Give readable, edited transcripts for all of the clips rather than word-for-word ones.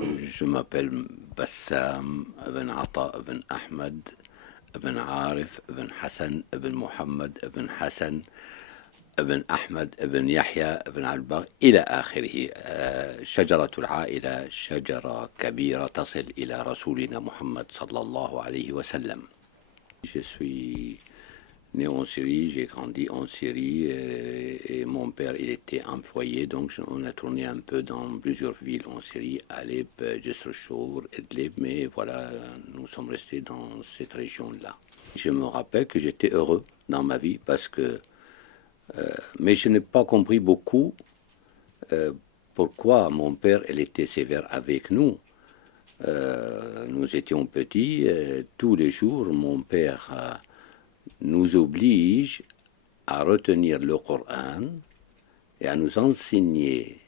Je m'appelle Bassam ibn Ata ibn Ahmed ibn Arif ibn Hassan ibn Muhammad ibn Hassan ابن أحمد ابن يحيى ابن عبد إلى آخره. شجرة العائلة شجرة كبيرة تصل إلى رسولنا محمد صلى الله عليه وسلم. Je suis né en Syrie, j'ai grandi en Syrie et mon père il était employé, donc on a tourné un peu dans plusieurs villes en Syrie, Alep, Jisr al-Shour, Idlib, mais voilà, nous sommes restés dans cette région-là. Je me rappelle que j'étais heureux dans ma vie parce que mais je n'ai pas compris beaucoup pourquoi mon père il était sévère avec nous. Nous étions petits, tous les jours mon père nous oblige à retenir le Coran et à nous enseigner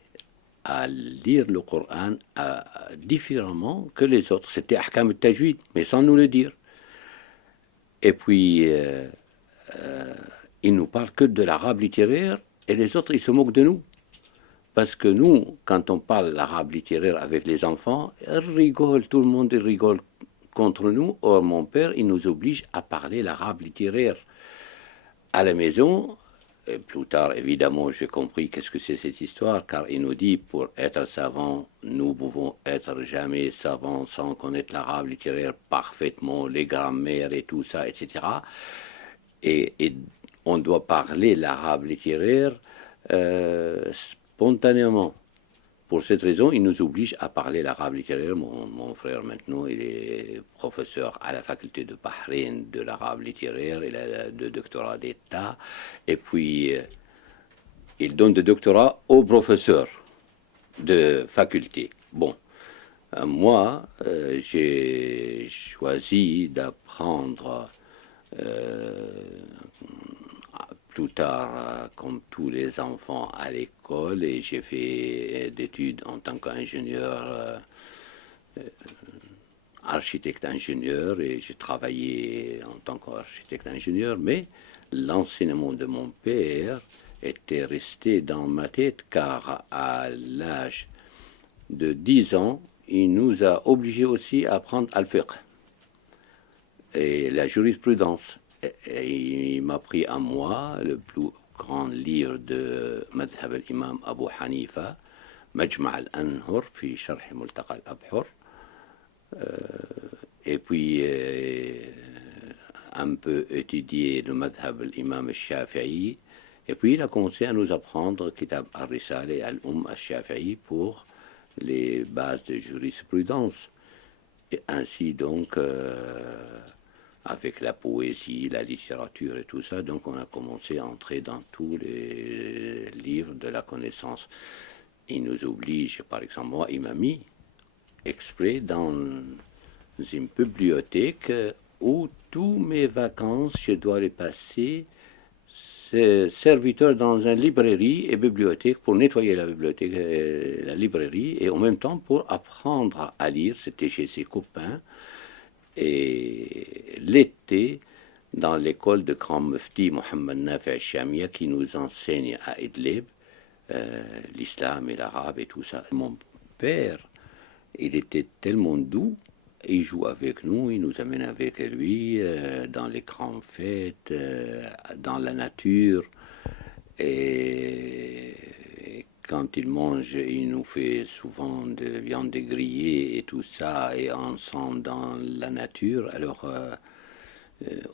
à lire le Coran différemment que les autres. C'était Ahkam al-Tajwid, mais sans nous le dire. Et puis il nous parle que de l'arabe littéraire et les autres, ils se moquent de nous. Parce que nous, quand on parle l'arabe littéraire avec les enfants, ils rigolent, tout le monde rigole contre nous. Or, mon père, il nous oblige à parler l'arabe littéraire à la maison. Et plus tard, évidemment, j'ai compris qu'est-ce que c'est cette histoire, car il nous dit, pour être savant, nous pouvons être jamais savants sans connaître l'arabe littéraire parfaitement, les grammaires et tout ça, etc. Et on doit parler l'arabe littéraire spontanément. Pour cette raison, il nous oblige à parler l'arabe littéraire. Mon frère, maintenant, il est professeur à la faculté de Bahreïn de l'arabe littéraire. Il a deux doctorats d'État. Et puis, il donne des doctorats aux professeurs de faculté. Bon, moi, j'ai choisi d'apprendre plus tard, comme tous les enfants, à l'école, et j'ai fait des études en tant qu'ingénieur, architecte-ingénieur, et j'ai travaillé en tant qu'architecte-ingénieur, mais l'enseignement de mon père était resté dans ma tête, car à l'âge de 10 ans, il nous a obligés aussi à apprendre al-fiqh et la jurisprudence. Et il m'a pris à moi le plus grand livre de Madhhab al-Imam Abu Hanifa, Majma' al-Anhur, fi Sharh Multaqa al-Abhur, et puis un peu étudié le Madhhab al-Imam al-Shafi'i, et puis il a commencé à nous apprendre Kitab al-Risale et al-Shafi'i pour les bases de jurisprudence. Et ainsi donc avec la poésie, la littérature et tout ça, donc on a commencé à entrer dans tous les livres de la connaissance. Il nous oblige, par exemple, moi, il m'a mis exprès dans une bibliothèque où tous mes vacances, je dois les passer serviteur dans une librairie et bibliothèque pour nettoyer la bibliothèque et la librairie et en même temps pour apprendre à lire. C'était chez ses copains. Et l'été, dans l'école de Grand Mufti Mohammed Nafi al-Shamia qui nous enseigne à Idlib l'islam et l'arabe et tout ça. Mon père, il était tellement doux, il joue avec nous, il nous amène avec lui dans les grandes fêtes, dans la nature. Et quand il mange, il nous fait souvent de viande grillée et tout ça, et ensemble dans la nature. Alors,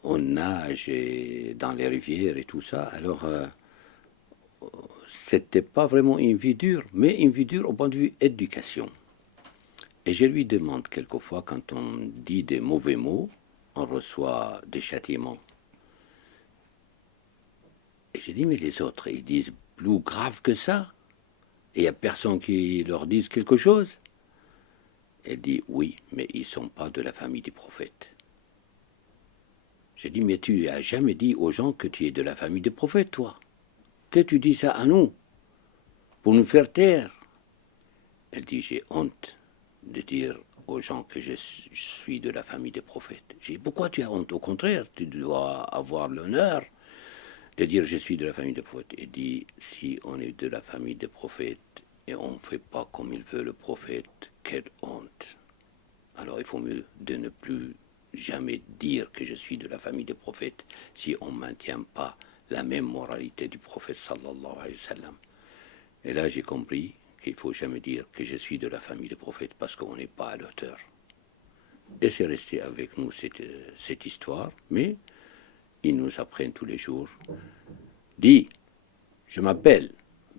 on nage dans les rivières et tout ça. Alors, c'était pas vraiment une vie dure, mais une vie dure au point de vue éducation. Et je lui demande quelquefois, quand on dit des mauvais mots, on reçoit des châtiments. Et je dis, mais les autres, ils disent plus grave que ça. Et il n'y a personne qui leur dise quelque chose. Elle dit, oui, mais ils ne sont pas de la famille des prophètes. J'ai dit, mais tu n'as jamais dit aux gens que tu es de la famille des prophètes, toi. Que tu dis ça à nous, pour nous faire taire. Elle dit, j'ai honte de dire aux gens que je suis de la famille des prophètes. J'ai dit, pourquoi tu as honte? Au contraire, tu dois avoir l'honneur de dire je suis de la famille des prophètes. Elle dit, si on est de la famille des prophètes, et on ne fait pas comme il veut le prophète, quelle honte. Alors il faut mieux de ne plus jamais dire que je suis de la famille des prophètes si on ne maintient pas la même moralité du prophète sallallahu alayhi wa sallam. Et là j'ai compris qu'il ne faut jamais dire que je suis de la famille des prophètes parce qu'on n'est pas à l'auteur. Et c'est resté avec nous cette histoire, mais ils nous apprennent tous les jours. Dis, je m'appelle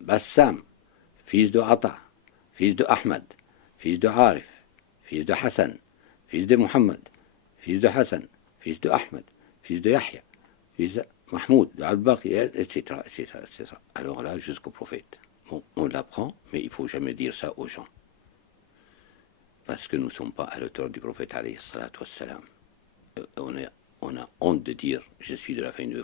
Bassam, fils de Ata, fils de Ahmad, fils de Arif, fils de Hassan, fils de Muhammad, fils de Hassan, fils de Ahmad, fils de Yahya, fils de Mahmoud, de Al-Baqi, etc., etc., etc. Alors là, jusqu'au prophète. Bon, on l'apprend, mais il ne faut jamais dire ça aux gens. Parce que nous ne sommes pas à l'auteur du prophète, alayhi salatu wassalam. On a honte de dire je suis de la famille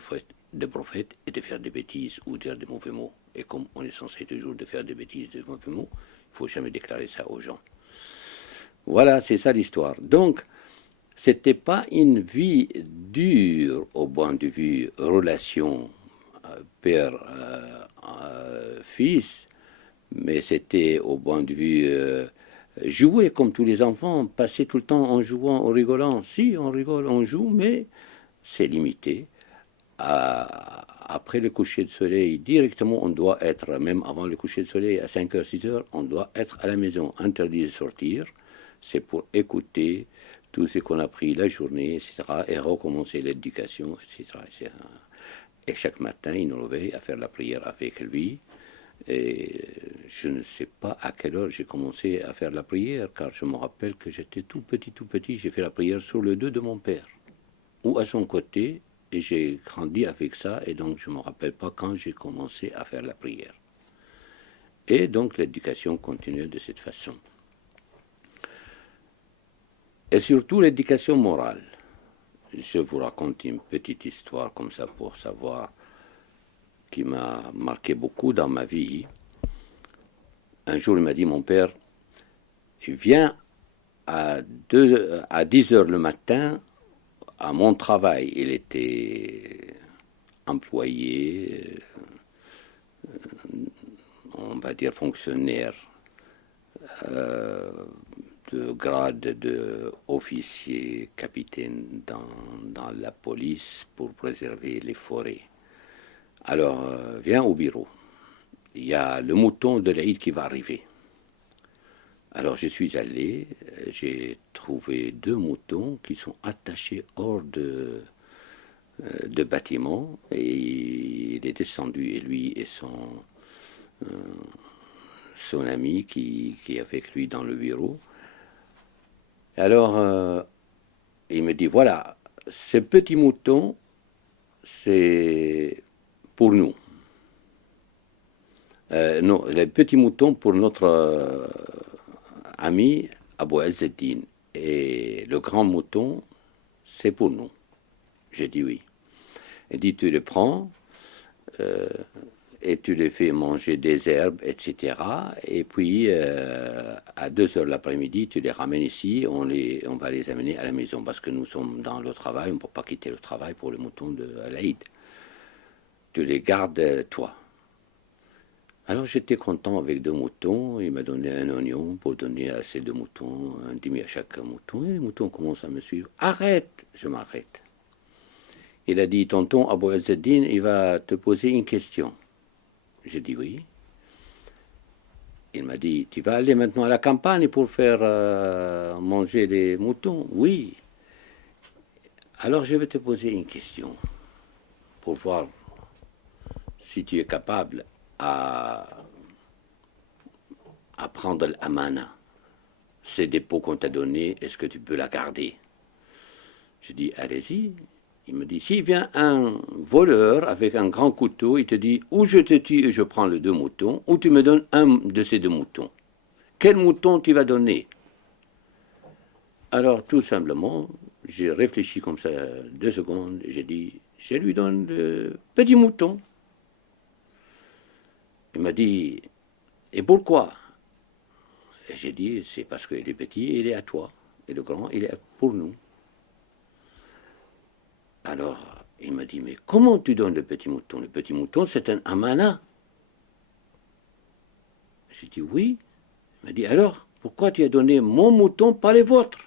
des prophètes et de faire des bêtises ou dire des mauvais mots. Et comme on est censé toujours de faire des bêtises, des mauvais mots, il ne faut jamais déclarer ça aux gens. Voilà, c'est ça l'histoire. Donc, ce n'était pas une vie dure au point de vue relation père-fils, mais c'était au point de vue jouer comme tous les enfants, passer tout le temps en jouant, en rigolant. Si, on rigole, on joue, mais c'est limité. Après le coucher de soleil, directement, on doit être, même avant le coucher de soleil, à 5h, 6h, on doit être à la maison. Interdit de sortir, c'est pour écouter tout ce qu'on a appris la journée, etc., et recommencer l'éducation, etc., etc. Et chaque matin, il nous réveille à faire la prière avec lui. Et je ne sais pas à quelle heure j'ai commencé à faire la prière, car je me rappelle que j'étais tout petit, j'ai fait la prière sur le dos de mon père, ou à son côté, et j'ai grandi avec ça, et donc je ne me rappelle pas quand j'ai commencé à faire la prière. Et donc l'éducation continuait de cette façon. Et surtout l'éducation morale. Je vous raconte une petite histoire comme ça pour savoir qui m'a marqué beaucoup dans ma vie. Un jour, il m'a dit, mon père, viens à 10 heures le matin à mon travail. Il était employé, on va dire fonctionnaire, de grade de officier, capitaine dans la police pour préserver les forêts. Alors, viens au bureau. Il y a le mouton de l'Aïd qui va arriver. Alors je suis allé, j'ai trouvé 2 moutons qui sont attachés hors de bâtiment, et il est descendu, et lui et son ami qui est avec lui dans le bureau. Alors il me dit, voilà, ce petit mouton, c'est pour nous. Non, les petits moutons pour notre ami Abou Azzeddin. Et le grand mouton, c'est pour nous. J'ai dit oui. Il dit, tu les prends et tu les fais manger des herbes, etc. Et puis, à 2 heures l'après-midi, tu les ramènes ici, on va les amener à la maison, parce que nous sommes dans le travail, on ne peut pas quitter le travail pour le mouton de l'Aïd. Tu les gardes, toi. Alors j'étais content avec 2 moutons, il m'a donné un oignon pour donner à ces 2 moutons, un demi à chaque mouton, et les moutons commencent à me suivre. Arrête, je m'arrête. Il a dit, tonton Abou Azzeddin, il va te poser une question. J'ai dit oui. Il m'a dit, tu vas aller maintenant à la campagne pour faire manger les moutons? Oui. Alors je vais te poser une question pour voir si tu es capable à prendre l'amana. Ces dépôts qu'on t'a donnés, est-ce que tu peux la garder? Je dis, allez-y. Il me dit, s'il vient un voleur avec un grand couteau, il te dit, ou je te tue et je prends les 2 moutons, ou tu me donnes un de ces 2 moutons. Quel mouton tu vas donner? Alors, tout simplement, j'ai réfléchi comme ça 2 secondes, et j'ai dit, je lui donne le petit mouton. Il m'a dit, et pourquoi? Et j'ai dit, c'est parce qu'il est petit, il est à toi. Et le grand, il est pour nous. Alors, il m'a dit, mais comment tu donnes le petit mouton? Le petit mouton, c'est un amana. J'ai dit oui. Il m'a dit alors, pourquoi tu as donné mon mouton, pas les vôtres?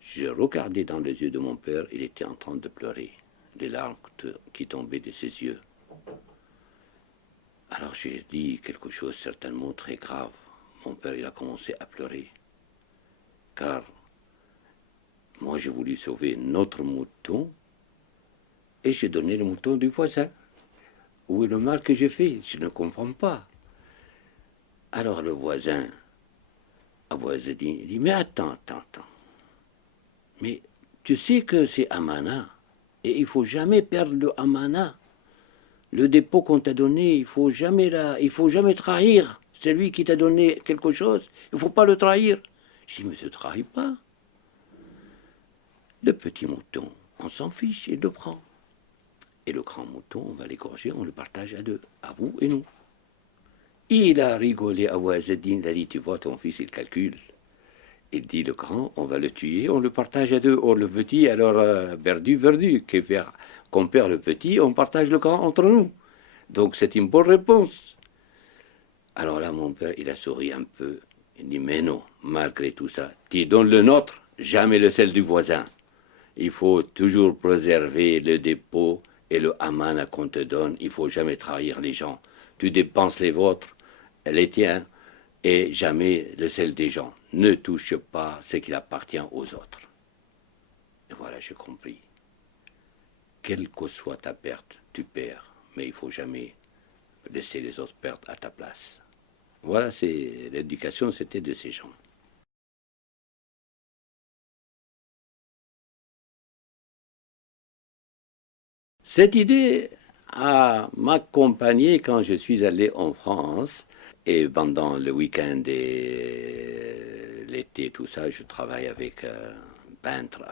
J'ai regardé dans les yeux de mon père, il était en train de pleurer, des larmes qui tombaient de ses yeux. Alors j'ai dit quelque chose certainement très grave. Mon père, il a commencé à pleurer. Car moi, j'ai voulu sauver notre mouton et j'ai donné le mouton du voisin. Où est le mal que j'ai fait? Je ne comprends pas. Alors le voisin, Abou Azzedine, il dit, mais attends. Mais tu sais que c'est Amana, et il ne faut jamais perdre le Amana. Le dépôt qu'on t'a donné, il faut jamais trahir celui qui t'a donné quelque chose. Il ne faut pas le trahir. Je dis, mais ne trahis pas. Le petit mouton, on s'en fiche, il le prend. Et le grand mouton, on va l'égorger, on le partage à deux, à vous et nous. Il a rigolé à Ouazzedine, il a dit, tu vois, ton fils, il calcule. Il dit, le grand, on va le tuer, on le partage à deux. Or, le petit, alors, perdu, qu'on perd le petit, on partage le grand entre nous. Donc, c'est une bonne réponse. Alors là, mon père, il a souri un peu. Il dit, mais non, malgré tout ça, tu donnes le nôtre, jamais le sel du voisin. Il faut toujours préserver le dépôt et le amana qu'on te donne. Il ne faut jamais trahir les gens. Tu dépenses les vôtres, les tiens, et jamais le sel des gens. Ne touche pas ce qui appartient aux autres. Et voilà, j'ai compris. Quelle que soit ta perte, tu perds, mais il ne faut jamais laisser les autres perdre à ta place. Voilà, c'est l'éducation, c'était de ces gens. Cette idée a m'accompagné quand je suis allé en France. Et pendant le week-end et l'été, tout ça, je travaille avec un peintre,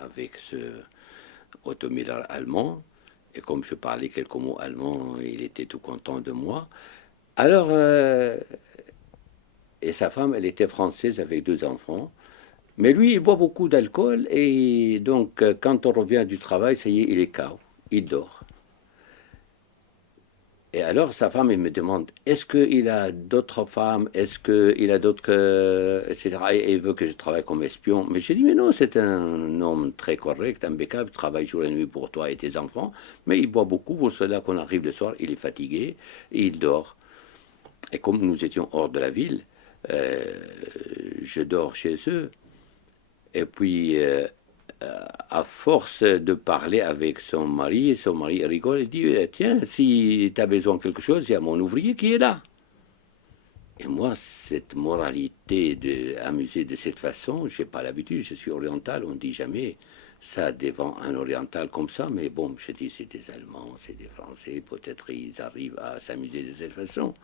avec ce automobile allemand. Et comme je parlais quelques mots allemand, il était tout content de moi. Alors, et sa femme, elle était française avec 2 enfants. Mais lui, il boit beaucoup d'alcool et donc, quand on revient du travail, ça y est, il est KO, il dort. Et alors, sa femme, elle me demande, est-ce qu'il a d'autres femmes, est-ce qu'il a d'autres, etc. Et il veut que je travaille comme espion. Mais j'ai dit, mais non, c'est un homme très correct, impeccable, travaille jour et nuit pour toi et tes enfants, mais il boit beaucoup, pour cela qu'on arrive le soir, il est fatigué et il dort. Et comme nous étions hors de la ville, je dors chez eux. Et puis, à force de parler avec son mari rigole et dit, tiens, si tu as besoin de quelque chose, il y a mon ouvrier qui est là. Et moi, cette moralité d'amuser de cette façon, je n'ai pas l'habitude, je suis oriental, on ne dit jamais ça devant un oriental comme ça, mais bon, je dis, c'est des Allemands, c'est des Français, peut-être ils arrivent à s'amuser de cette façon.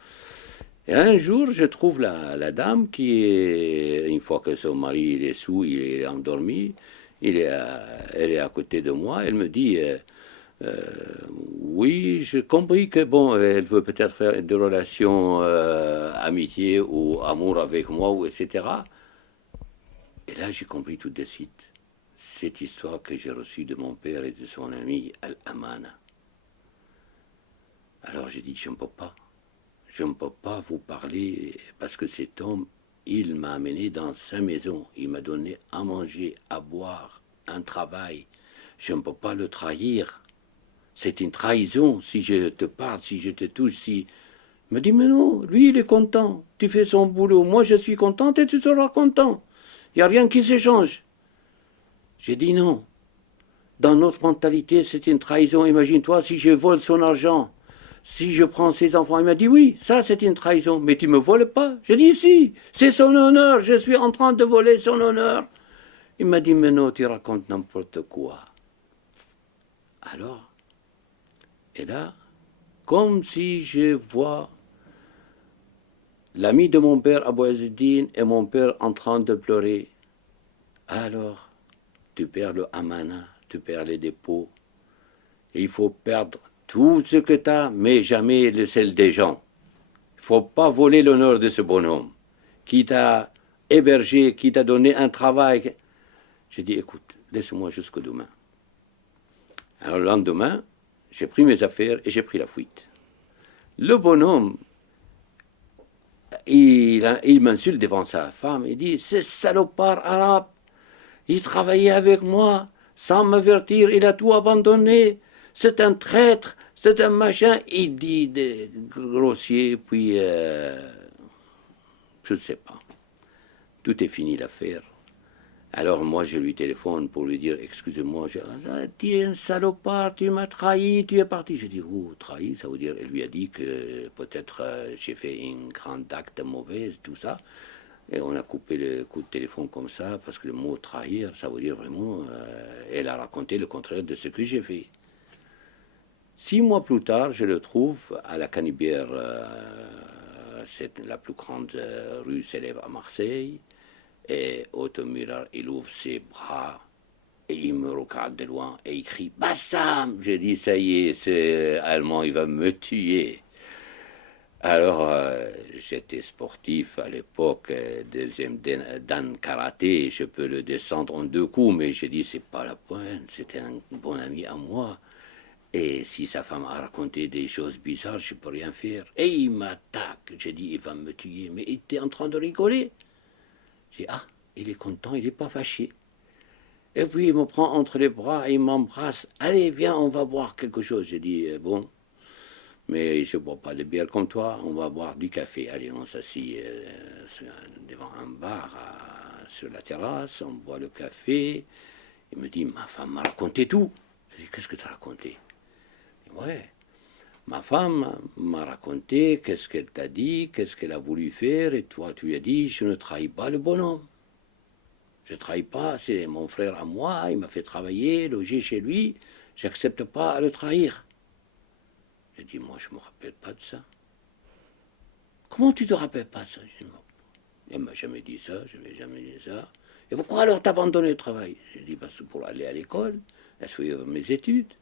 Et un jour, je trouve la dame qui est, une fois que son mari il est sous, il est endormi, elle est à côté de moi, elle me dit, oui, j'ai compris que bon, elle veut peut-être faire des relations amitié ou amour avec moi, ou etc. Et là, j'ai compris tout de suite cette histoire que j'ai reçue de mon père et de son ami Al-Amana. Alors j'ai dit, je ne peux pas. Je ne peux pas vous parler parce que cet homme, il m'a amené dans sa maison. Il m'a donné à manger, à boire, un travail. Je ne peux pas le trahir. C'est une trahison si je te parle, si je te touche, si... Il me dit, mais non, lui, il est content. Tu fais son boulot. Moi, je suis contente et tu seras content. Il n'y a rien qui s'échange. J'ai dit non. Dans notre mentalité, c'est une trahison. Imagine-toi si je vole son argent. Si je prends ses enfants, il m'a dit oui, ça c'est une trahison, mais tu me voles pas. J'ai dit si, c'est son honneur, je suis en train de voler son honneur. Il m'a dit mais non, tu racontes n'importe quoi. Alors, et là, comme si je vois l'ami de mon père, Abou Azzedine, et mon père en train de pleurer. Alors, tu perds le amana, tu perds les dépôts, et il faut perdre tout ce que tu as, mais jamais le sel des gens. Il ne faut pas voler l'honneur de ce bonhomme qui t'a hébergé, qui t'a donné un travail. J'ai dit, écoute, laisse-moi jusqu'au demain. Alors le lendemain, j'ai pris mes affaires et j'ai pris la fuite. Le bonhomme, il m'insulte devant sa femme. Il dit, ce salopard arabe, il travaillait avec moi, sans m'avertir, il a tout abandonné. C'est un traître, c'est un machin. Il dit des grossiers, puis je ne sais pas. Tout est fini l'affaire. Alors moi je lui téléphone pour lui dire excusez-moi, tu es un salopard, tu m'as trahi, tu es parti. Je dis oh trahi, ça veut dire, elle lui a dit que peut-être j'ai fait une grande acte mauvaise, tout ça. Et on a coupé le coup de téléphone comme ça, parce que le mot trahir, ça veut dire vraiment, elle a raconté le contraire de ce que j'ai fait. 6 mois plus tard, je le trouve à la Canibière, c'est la plus grande rue célèbre à Marseille. Et Otto Müller, il ouvre ses bras et il me regarde de loin et il crie Bassam. J'ai dit ça y est, c'est allemand, il va me tuer. Alors, j'étais sportif à l'époque, deuxième dan karaté, je peux le descendre en 2 coups, mais j'ai dit c'est pas la pointe, c'était un bon ami à moi. Et si sa femme a raconté des choses bizarres, je peux rien faire. Et il m'attaque, j'ai dit il va me tuer, mais il était en train de rigoler. J'ai dit, ah, il est content, il n'est pas fâché. Et puis il me prend entre les bras, il m'embrasse. Allez, viens, on va boire quelque chose. J'ai dit, bon, mais je ne bois pas de bière comme toi, on va boire du café. Allez, on s'assit devant un bar sur la terrasse, on boit le café. Il me dit, ma femme m'a raconté tout. Je dis, qu'est-ce que tu as raconté? Il dit, ouais. Ma femme m'a raconté qu'est-ce qu'elle t'a dit, qu'est-ce qu'elle a voulu faire, et toi tu lui as dit, je ne trahis pas le bonhomme. Je ne trahis pas, c'est mon frère à moi, il m'a fait travailler, loger chez lui, j'accepte pas à le trahir. J'ai dit, moi je ne me rappelle pas de ça. Comment tu te rappelles pas de ça? Elle ne m'a jamais dit ça, je ne m'ai jamais dit ça. Et pourquoi alors t'as abandonné le travail? J'ai dit, parce que pour aller à l'école, à suivre mes études.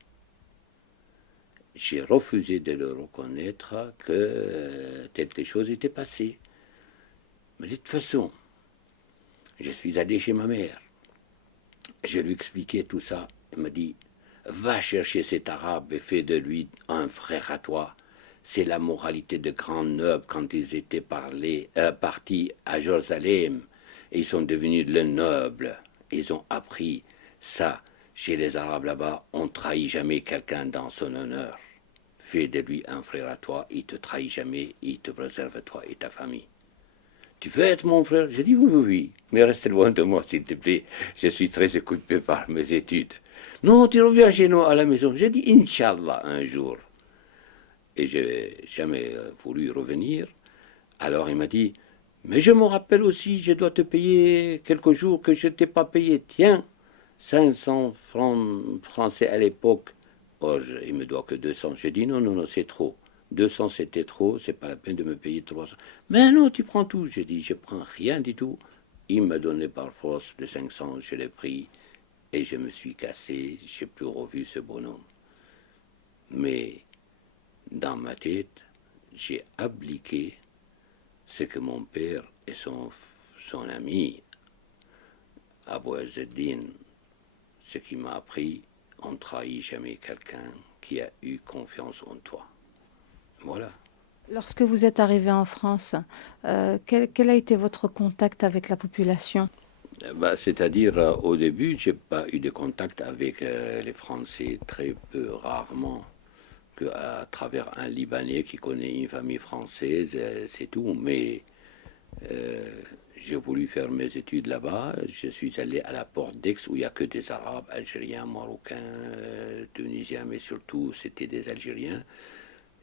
J'ai refusé de le reconnaître que telle chose était passée. Mais de toute façon, je suis allé chez ma mère. Je lui expliquais tout ça. Elle m'a dit, va chercher cet arabe et fais de lui un frère à toi. C'est la moralité de grands nobles quand ils étaient partis à Jérusalem. Et ils sont devenus les nobles. Ils ont appris ça. Chez les Arabes là-bas, on ne trahit jamais quelqu'un dans son honneur. Fais de lui un frère à toi, il te trahit jamais, il te préserve toi et ta famille. Tu veux être mon frère? J'ai dit oui, oui, oui, mais reste loin de moi, s'il te plaît. Je suis très occupé par mes études. Non, tu reviens chez nous à la maison. J'ai dit Inch'Allah un jour. Et je n'ai jamais voulu revenir. Alors il m'a dit, mais je me rappelle aussi, je dois te payer quelques jours que je ne t'ai pas payé. Tiens, 500 francs français à l'époque. Or, il me doit que 200. J'ai dit non, non, non, c'est trop. 200 c'était trop, c'est pas la peine de me payer 300. Mais non, tu prends tout. J'ai dit, je prends rien du tout. Il m'a donné par force de 500, je l'ai pris et je me suis cassé. J'ai plus revu ce bonhomme. Mais dans ma tête, j'ai appliqué ce que mon père et son ami, Abou Azzeddin, ce qui m'a appris. On ne trahit jamais quelqu'un qui a eu confiance en toi. Voilà. Lorsque vous êtes arrivé en France, quel a été votre contact avec la population? C'est-à-dire, au début, je n'ai pas eu de contact avec les Français, très peu, rarement, qu'à travers un Libanais qui connaît une famille française, c'est tout. Mais j'ai voulu faire mes études là-bas. Je suis allé à la porte d'Aix où il n'y a que des Arabes, Algériens, Marocains, Tunisiens, mais surtout c'était des Algériens.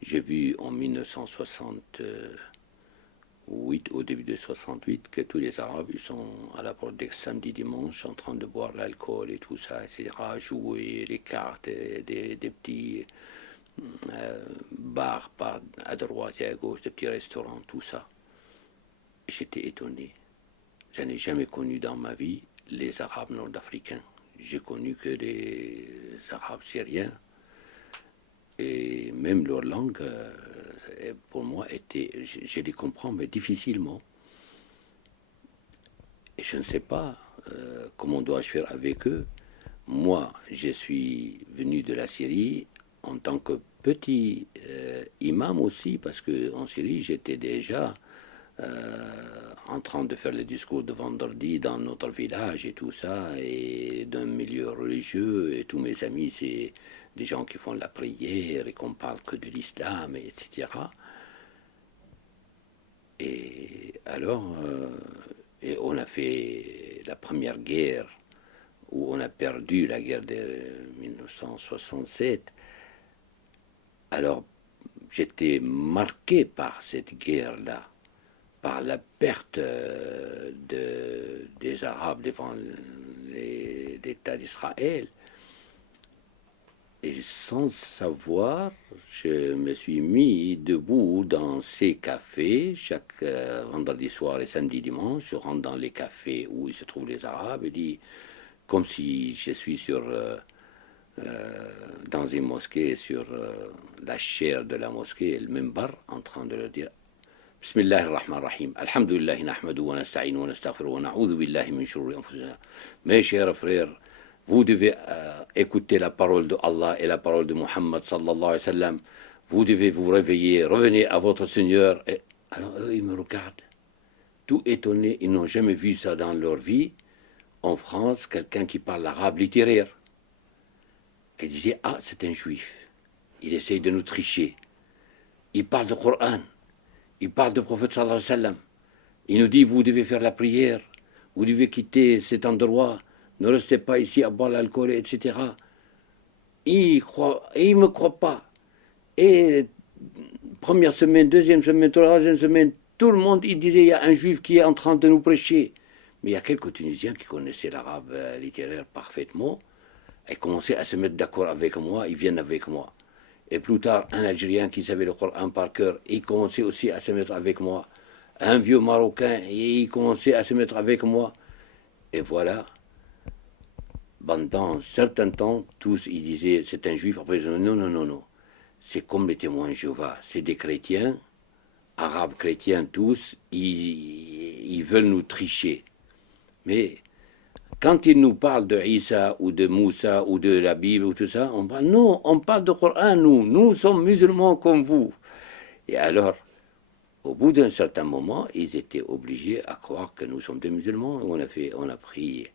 J'ai vu en 1968, au début de 68, que tous les Arabes ils sont à la porte d'Aix samedi, dimanche, en train de boire l'alcool et tout ça, etc., jouer les cartes, des petits bars à droite et à gauche, des petits restaurants, tout ça. J'étais étonné. Je n'ai jamais connu dans ma vie les Arabes nord-africains. J'ai connu que les Arabes syriens. Et même leur langue, pour moi, je les comprends, mais difficilement. Et je ne sais pas comment dois-je faire avec eux. Moi, je suis venu de la Syrie en tant que petit imam aussi, parce qu'en Syrie, j'étais déjà en train de faire le discours de vendredi dans notre village et tout ça, et d'un milieu religieux, et tous mes amis, c'est des gens qui font la prière et qu'on parle que de l'islam, etc. Et alors, et on a fait la première guerre, où on a perdu la guerre de 1967. Alors, j'étais marqué par cette guerre-là, par la perte des Arabes devant l'État d'Israël. Et sans savoir, je me suis mis debout dans ces cafés. Chaque vendredi soir et samedi dimanche, je rentre dans les cafés où se trouvent les Arabes et dis, comme si je suis dans une mosquée, sur la chaire de la mosquée, le minbar, en train de leur dire Bismillah ar-Rahman ar-Rahim, Alhamdulillah, nahmadu wa nasta'inu wa nastaghfiru wa na'udhu billahi min shururi anfusina. Mes chers frères, vous devez écouter la parole de Allah et la parole de Muhammad sallallahu alayhi wa sallam. Vous devez vous réveiller, revenez à votre Seigneur. Et alors eux, ils me regardent, tout étonnés, ils n'ont jamais vu ça dans leur vie. En France, quelqu'un qui parle l'arabe littéraire. Et disait, ah, c'est un juif. Il essaye de nous tricher. Il parle de Coran. Il parle du prophète sallallahu alayhi wa sallam. Il nous dit, vous devez faire la prière. Vous devez quitter cet endroit. Ne restez pas ici à boire l'alcool, etc. Il ne me croit pas. Et première semaine, deuxième semaine, troisième semaine, tout le monde, il disait, il y a un juif qui est en train de nous prêcher. Mais il y a quelques Tunisiens qui connaissaient l'arabe littéraire parfaitement et commençaient à se mettre d'accord avec moi, ils viennent avec moi. Et plus tard, un Algérien qui savait le Coran par cœur, il commençait aussi à se mettre avec moi. Un vieux Marocain, il commençait à se mettre avec moi. Et voilà, pendant un certain temps, tous, ils disaient, c'est un juif. Après, ils disaient, non, non, non, non. C'est comme les témoins de Jéhovah. C'est des chrétiens, arabes chrétiens tous, ils veulent nous tricher. Mais quand ils nous parlent de Isa ou de Moussa ou de la Bible ou tout ça, on parle, non, on parle de Coran, nous sommes musulmans comme vous. Et alors, au bout d'un certain moment, ils étaient obligés à croire que nous sommes des musulmans. On a pris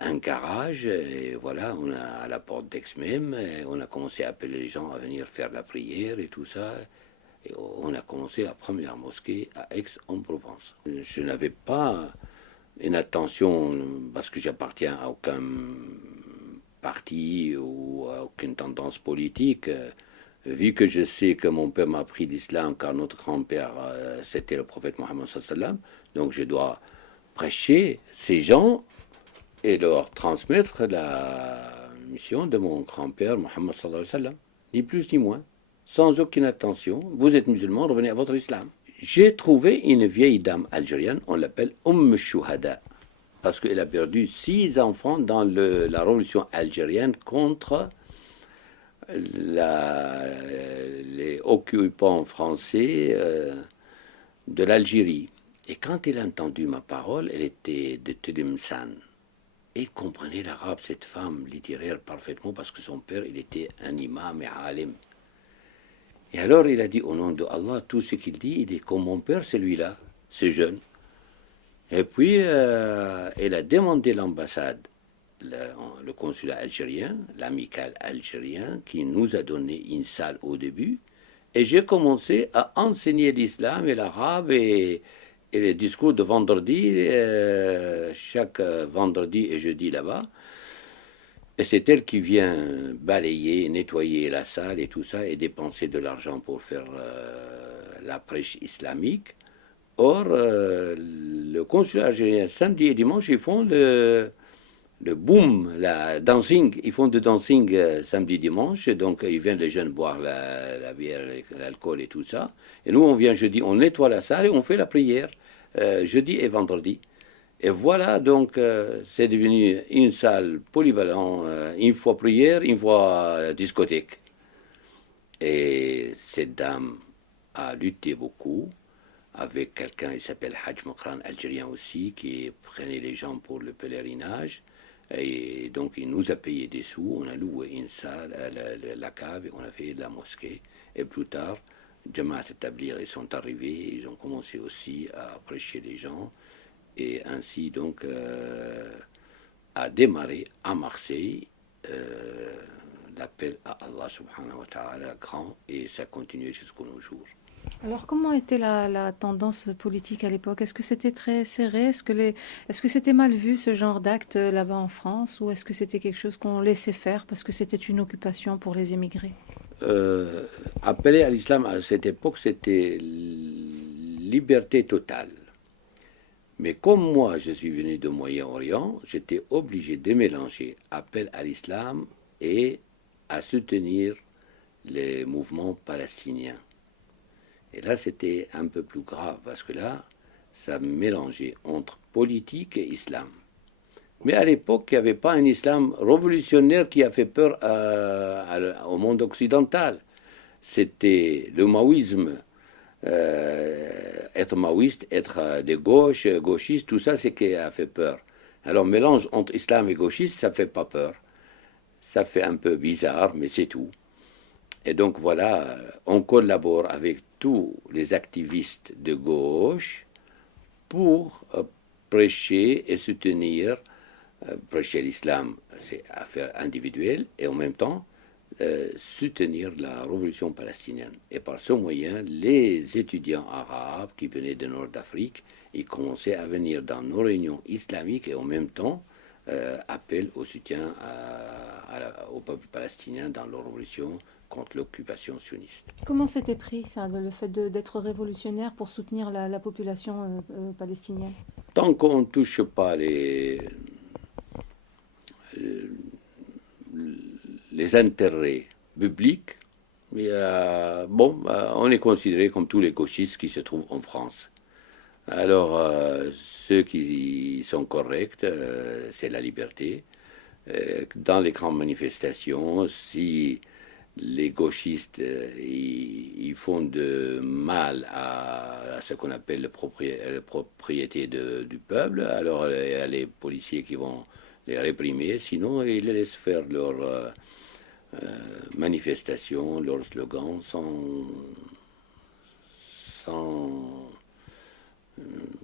un garage, et voilà, on a à la porte d'Aix même, on a commencé à appeler les gens à venir faire la prière et tout ça. Et on a commencé la première mosquée à Aix-en-Provence. Je n'avais pas une attention, parce que j'appartiens à aucun parti ou à aucune tendance politique, vu que je sais que mon père m'a appris l'islam, car notre grand-père, c'était le prophète Mohammed sallam, donc je dois prêcher ces gens et leur transmettre la mission de mon grand-père Mohammed sallam, ni plus ni moins, sans aucune attention. Vous êtes musulman, revenez à votre islam. J'ai trouvé une vieille dame algérienne, on l'appelle Shuhada, parce qu'elle a perdu 6 enfants dans la révolution algérienne contre les occupants français de l'Algérie. Et quand elle a entendu ma parole, elle était de Tlemcen. Et comprenait l'arabe, cette femme littéraire, parfaitement, parce que son père, il était un imam et alim. Et alors il a dit, au nom de Allah, tout ce qu'il dit, il est comme mon père, celui-là, ce jeune. Et puis, elle a demandé l'ambassade, le consulat algérien, l'amical algérien, qui nous a donné une salle au début. Et j'ai commencé à enseigner l'islam et l'arabe et les discours de vendredi, chaque vendredi et jeudi là-bas. Et c'est elle qui vient balayer, nettoyer la salle et tout ça, et dépenser de l'argent pour faire la prêche islamique. Or, le consulat algérien, samedi et dimanche, ils font le boom, la dancing. Ils font du dancing samedi, dimanche. Donc, ils viennent les jeunes boire la bière, l'alcool et tout ça. Et nous, on vient jeudi, on nettoie la salle et on fait la prière jeudi et vendredi. Et voilà, donc, c'est devenu une salle polyvalente, une fois prière, une fois discothèque. Et cette dame a lutté beaucoup avec quelqu'un, il s'appelle Hajj Mokran, algérien aussi, qui prenait les gens pour le pèlerinage. Et donc, il nous a payé des sous, on a loué une salle, la cave, et on a fait la mosquée. Et plus tard, Jamaat Tabligh, ils sont arrivés, ils ont commencé aussi à prêcher les gens, et ainsi donc a démarré à Marseille l'appel à Allah subhanahu wa ta'ala grand, et ça continue jusqu'à nos jours. Alors, comment était la tendance politique à l'époque? Est-ce que c'était très serré? Est-ce que c'était mal vu ce genre d'acte là-bas en France? Ou est-ce que c'était quelque chose qu'on laissait faire parce que c'était une occupation pour les immigrés? Appeler à l'islam à cette époque, c'était liberté totale. Mais comme moi, je suis venu de Moyen-Orient, j'étais obligé de mélanger appel à l'islam et à soutenir les mouvements palestiniens. Et là, c'était un peu plus grave, parce que là, ça mélangeait entre politique et islam. Mais à l'époque, il n'y avait pas un islam révolutionnaire qui a fait peur au monde occidental. C'était le maoïsme. Être maoïste, être de gauche, gauchiste, tout ça, c'est qui a fait peur. Alors, mélange entre islam et gauchiste, ça ne fait pas peur. Ça fait un peu bizarre, mais c'est tout. Et donc, voilà, on collabore avec tous les activistes de gauche pour prêcher et soutenir. Prêcher l'islam, c'est affaire individuelle, et en même temps, soutenir la révolution palestinienne. Et par ce moyen, les étudiants arabes qui venaient du nord d'Afrique, ils commençaient à venir dans nos réunions islamiques, et en même temps, appellent au soutien au peuple palestinien dans leur révolution contre l'occupation sioniste. Comment c'était pris, ça, le fait d'être révolutionnaire pour soutenir la population palestinienne? Tant qu'on ne touche pas les intérêts publics, on est considéré comme tous les gauchistes qui se trouvent en France. Alors, ceux qui sont corrects, c'est la liberté. Dans les grandes manifestations, si les gauchistes ils font de mal à ce qu'on appelle la propriété du peuple, alors il y a les policiers qui vont les réprimer, sinon ils les laissent faire leurs manifestations, leurs slogans sans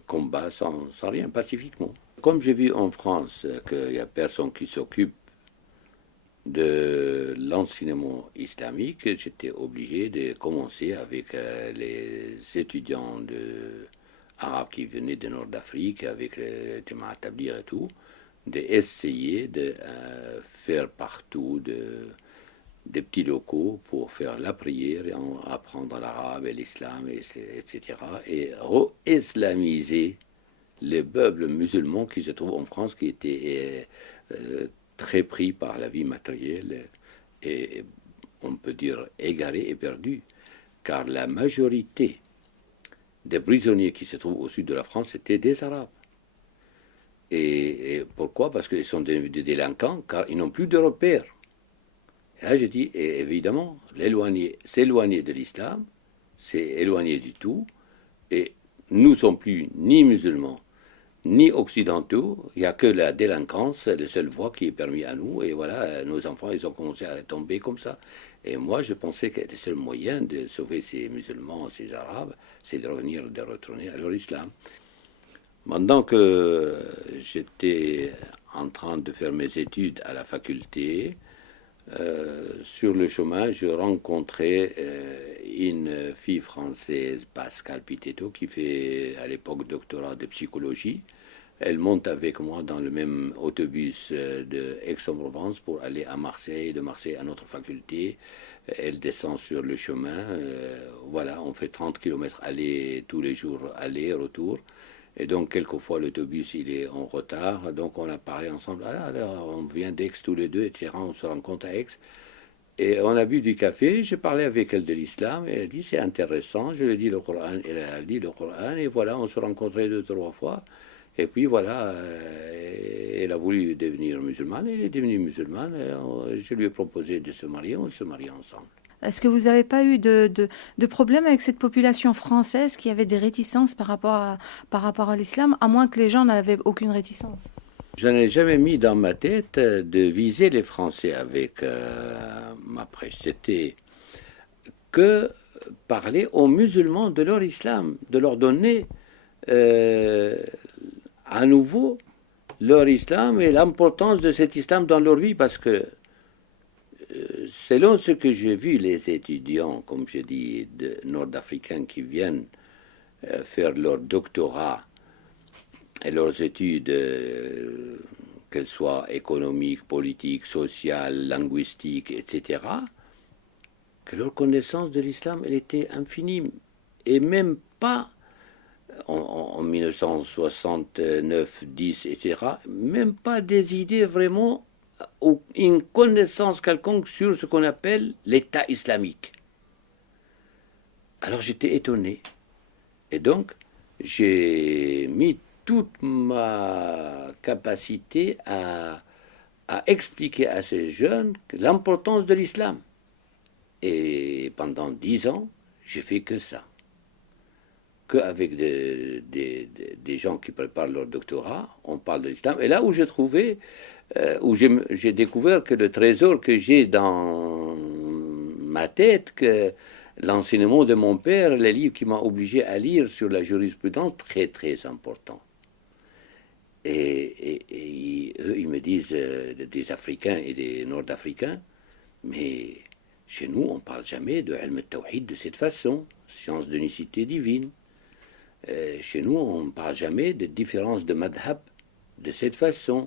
combat, sans rien, pacifiquement. Comme j'ai vu en France qu'il n'y a personne qui s'occupe de l'enseignement islamique, j'étais obligé de commencer avec les étudiants arabes qui venaient du nord d'Afrique, avec les Jamaat Tabligh et tout, d'essayer de faire partout des petits locaux pour faire la prière et apprendre l'arabe et l'islam, etc. Et re-islamiser les peuples musulmans qui se trouvent en France, qui étaient très pris par la vie matérielle et on peut dire égarés et perdus, car la majorité des prisonniers qui se trouvent au sud de la France étaient des Arabes. Et pourquoi? Parce qu'ils sont devenus des délinquants, car ils n'ont plus de repères. Et là, je dis, et évidemment, s'éloigner de l'islam, c'est éloigner du tout, et nous ne sommes plus ni musulmans, ni occidentaux, il n'y a que la délinquance, la seule voie qui est permise à nous, et voilà, nos enfants, ils ont commencé à tomber comme ça. Et moi, je pensais que le seul moyen de sauver ces musulmans, ces arabes, c'est de retourner à leur islam. Pendant que j'étais en train de faire mes études à la faculté, sur le chemin, je rencontrais une fille française, Pascal Pitetto, qui fait à l'époque doctorat de psychologie. Elle monte avec moi dans le même autobus de Aix-en-Provence pour aller à Marseille, de Marseille à notre faculté. Elle descend sur le chemin. Voilà, on fait 30 km aller tous les jours, aller, retour. Et donc, quelquefois, l'autobus, il est en retard. Donc, on a parlé ensemble. Alors, on vient d'Aix tous les deux, etc. On se rencontre à Aix. Et on a bu du café. J'ai parlé avec elle de l'islam. Et elle dit, c'est intéressant. Je lui ai dit le Coran. Elle a dit le Coran. Et voilà, on se rencontrait 2-3 fois. Et puis, voilà, elle a voulu devenir musulmane. Elle est devenue musulmane. Et je lui ai proposé de se marier. On se marie ensemble. Est-ce que vous n'avez pas eu de problème avec cette population française qui avait des réticences par rapport à l'islam, à moins que les gens n'avaient aucune réticence? Je n'ai jamais mis dans ma tête de viser les Français avec ma prêche. C'était que parler aux musulmans de leur islam, de leur donner à nouveau leur islam et l'importance de cet islam dans leur vie, parce que selon ce que j'ai vu, les étudiants, comme je dis, nord-africains qui viennent faire leur doctorat et leurs études, qu'elles soient économiques, politiques, sociales, linguistiques, etc., que leur connaissance de l'islam, elle était infime. Et même pas en 1969, 10, etc., même pas des idées vraiment, ou une connaissance quelconque sur ce qu'on appelle l'État islamique. Alors j'étais étonné. Et donc, j'ai mis toute ma capacité à expliquer à ces jeunes l'importance de l'islam. Et pendant 10 ans, j'ai fait que ça. Qu'avec des gens qui préparent leur doctorat, on parle de l'islam. Et là où j'ai trouvé, où j'ai découvert que le trésor que j'ai dans ma tête, que l'enseignement de mon père, les livres qu'il m'a obligé à lire sur la jurisprudence, très très important. Et eux, ils me disent, des Africains et des Nord-Africains, mais chez nous, on ne parle jamais de Ilm al-Tawhid de cette façon, science de l'unicité divine. Chez nous, on ne parle jamais de différence de madhab de cette façon.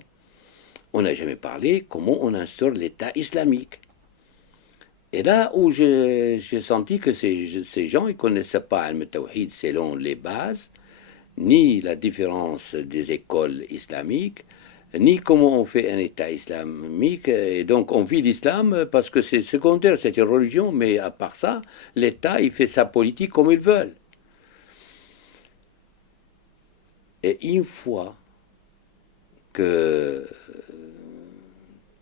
On n'a jamais parlé comment on instaure l'État islamique. Et là où j'ai senti que ces gens, ils ne connaissaient pas Al-Tawhid selon les bases, ni la différence des écoles islamiques, ni comment on fait un État islamique. Et donc on vit l'islam parce que c'est secondaire, c'est une religion, mais à part ça, l'État, il fait sa politique comme il veut. Et une fois que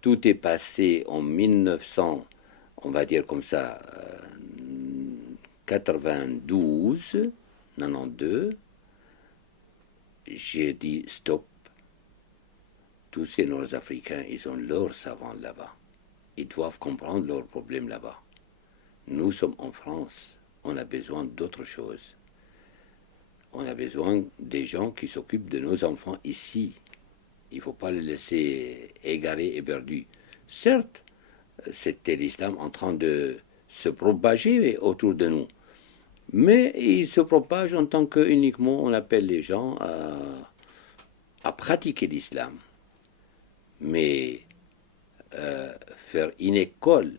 tout est passé en 1900, on va dire comme ça, 92, 92, j'ai dit stop. Tous ces Nord-Africains, ils ont leurs savants là-bas. Ils doivent comprendre leurs problèmes là-bas. Nous sommes en France, on a besoin d'autre chose. On a besoin des gens qui s'occupent de nos enfants ici. Il ne faut pas les laisser égarés et perdus. Certes, c'était l'islam en train de se propager autour de nous. Mais il se propage en tant que uniquement on appelle les gens à pratiquer l'islam. Mais faire une école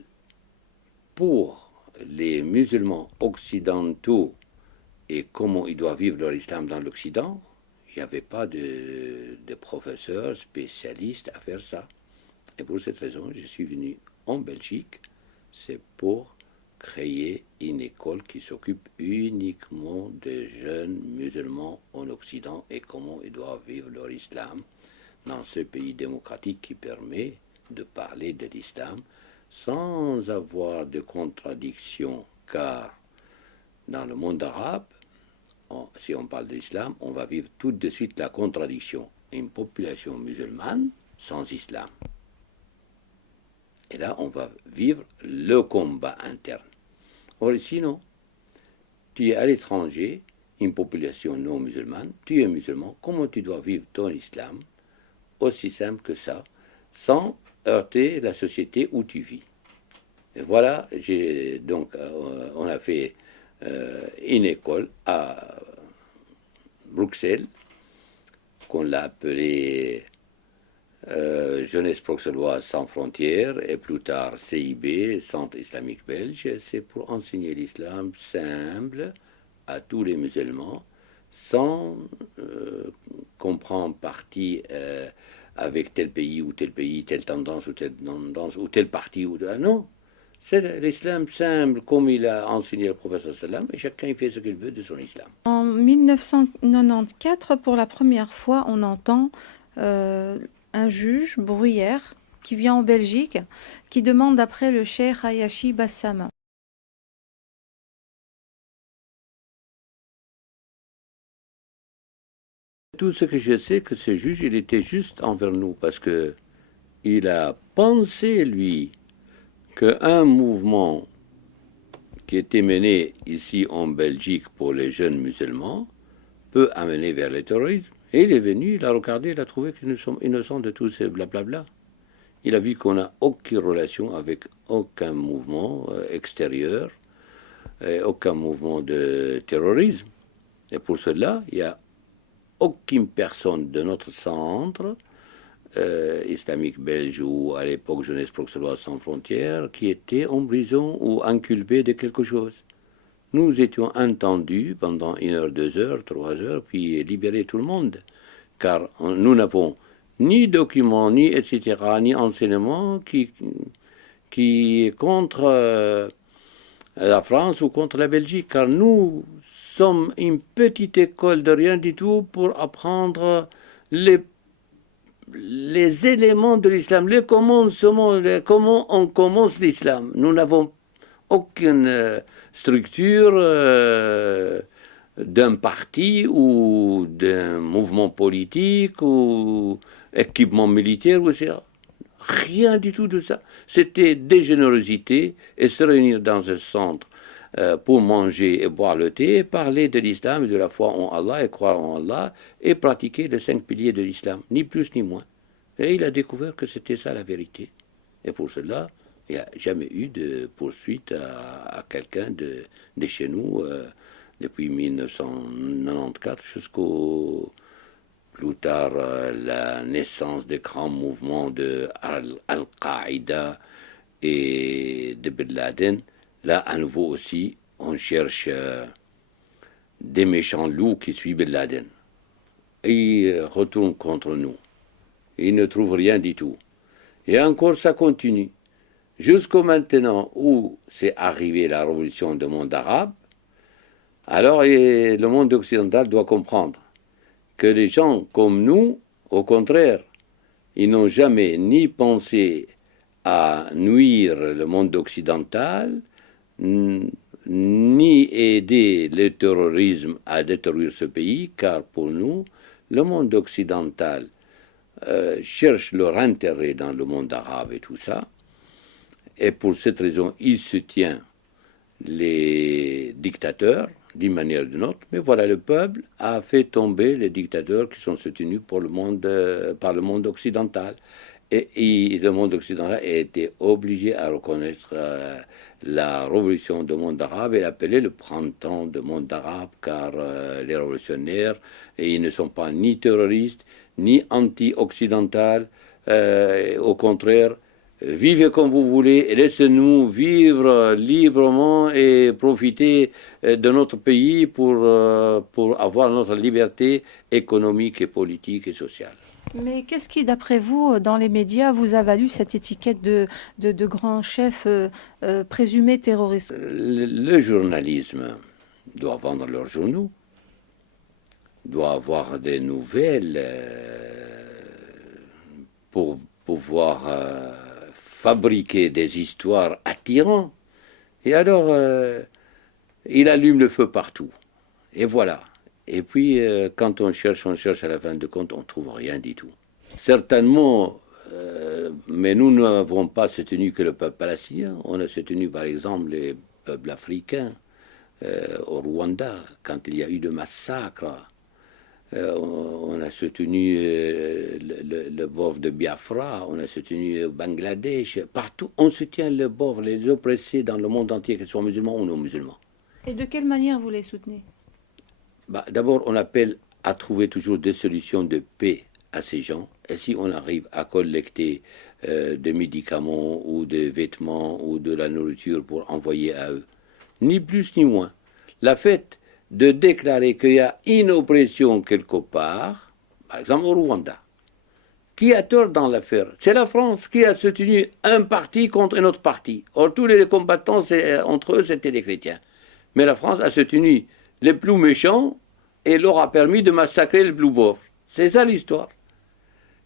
pour les musulmans occidentaux et comment ils doivent vivre leur islam dans l'Occident, il n'y avait pas de professeurs spécialistes à faire ça. Et pour cette raison, je suis venu en Belgique, c'est pour créer une école qui s'occupe uniquement des jeunes musulmans en Occident et comment ils doivent vivre leur islam dans ce pays démocratique qui permet de parler de l'islam sans avoir de contradiction, car dans le monde arabe, si on parle de l'islam, on va vivre tout de suite la contradiction. Une population musulmane sans islam. Et là, on va vivre le combat interne. Or, ici, non. Tu es à l'étranger, une population non musulmane, tu es musulman, comment tu dois vivre ton islam? Aussi simple que ça, sans heurter la société où tu vis. Et voilà, donc, on a fait une école à Bruxelles, qu'on l'a appelée Jeunesse bruxelloise sans frontières, et plus tard CIB, Centre islamique belge. C'est pour enseigner l'islam simple à tous les musulmans, sans comprendre parti avec tel pays, telle tendance ou tel parti. Non, c'est l'islam simple, comme il a enseigné le professeur sallam, et chacun il fait ce qu'il veut de son islam. En 1994, pour la première fois, on entend un juge, Bruyère, qui vient en Belgique, qui demande après le cheikh Hayachi Bassam. Tout ce que je sais, que ce juge, il était juste envers nous, parce que il a pensé, lui, qu'un mouvement qui était menée ici en Belgique pour les jeunes musulmans peut amener vers le terrorisme. Et il est venu, il a regardé, il a trouvé que nous sommes innocents de tout ce blablabla. Il a vu qu'on n'a aucune relation avec aucun mouvement extérieur, et aucun mouvement de terrorisme. Et pour cela, il n'y a aucune personne de notre centre islamique belge ou à l'époque Jeunesse Proxéloise sans frontières qui était en prison ou inculpé de quelque chose. Nous étions entendus pendant 1 heure, 2 heures, 3 heures, puis libérer tout le monde. Car nous n'avons ni documents, ni etc., ni enseignements qui est contre la France ou contre la Belgique. Car nous sommes une petite école de rien du tout pour apprendre les éléments de l'islam, les commencements, comment on commence l'islam. Nous n'avons aucune structure d'un parti ou d'un mouvement politique ou équipement militaire ou ça. Rien du tout de ça. C'était des générosités et se réunir dans un centre pour manger et boire le thé, et parler de l'islam et de la foi en Allah et croire en Allah et pratiquer les 5 piliers de l'islam, ni plus ni moins. Et il a découvert que c'était ça la vérité. Et pour cela, il n'y a jamais eu de poursuite à quelqu'un de chez nous depuis 1994 jusqu'au plus tard la naissance des grands mouvements de Al-Qaïda et de Bin Laden. Là, à nouveau aussi, on cherche des méchants loups qui suivent Bin Laden. Et ils retournent contre nous. Ils ne trouvent rien du tout. Et encore, ça continue. Jusqu'au maintenant où c'est arrivé la révolution du monde arabe, alors le monde occidental doit comprendre que les gens comme nous, au contraire, ils n'ont jamais ni pensé à nuire le monde occidental, ni aider le terrorisme à détruire ce pays, car pour nous, le monde occidental cherche leur intérêt dans le monde arabe et tout ça, et pour cette raison, il soutient les dictateurs d'une manière ou d'une autre, mais voilà, le peuple a fait tomber les dictateurs qui sont soutenus par le monde occidental. Et le monde occidental a été obligé à reconnaître la révolution du monde arabe et l'appeler le printemps du monde arabe, car les révolutionnaires, ils ne sont pas ni terroristes, ni anti-occidentaux, au contraire, vivez comme vous voulez et laissez-nous vivre librement et profiter de notre pays pour avoir notre liberté économique et politique et sociale. Mais qu'est-ce qui, d'après vous, dans les médias, vous a valu cette étiquette de grand chef présumé terroriste? Le journalisme doit vendre leurs journaux, doit avoir des nouvelles pour pouvoir fabriquer des histoires attirantes. Et alors, il allume le feu partout. Et voilà. Et puis, quand on cherche à la fin de compte, on ne trouve rien du tout. Certainement, mais nous n'avons pas soutenu que le peuple palestinien. On a soutenu, par exemple, les peuples africains au Rwanda, quand il y a eu de massacres. On a soutenu le pauvre de Biafra, on a soutenu le Bangladesh. Partout, on soutient les pauvres, les oppressés dans le monde entier, qu'ils soient musulmans ou non musulmans. Et de quelle manière vous les soutenez? D'abord, on appelle à trouver toujours des solutions de paix à ces gens. Et si on arrive à collecter des médicaments ou des vêtements ou de la nourriture pour envoyer à eux, ni plus ni moins. La fête de déclarer qu'il y a une oppression quelque part, par exemple au Rwanda. Qui a tort dans l'affaire? C'est la France qui a soutenu un parti contre un autre parti. Or, tous les combattants, entre eux, c'était des chrétiens. Mais la France a soutenu les plus méchants et leur a permis de massacrer les plus pauvres. C'est ça l'histoire.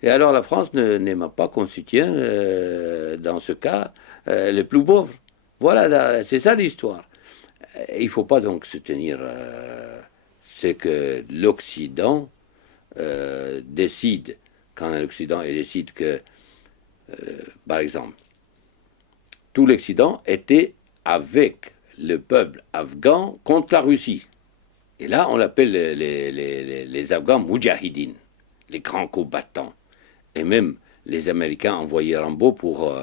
Et alors la France n'aime pas qu'on soutienne, dans ce cas, les plus pauvres. Voilà, c'est ça l'histoire. Il ne faut pas donc soutenir ce que l'Occident décide. Quand l'Occident décide que, par exemple, tout l'Occident était avec le peuple afghan contre la Russie. Et là, on l'appelle les Afghans Moudjahidines, les grands combattants. Et même les Américains envoyaient Rambo pour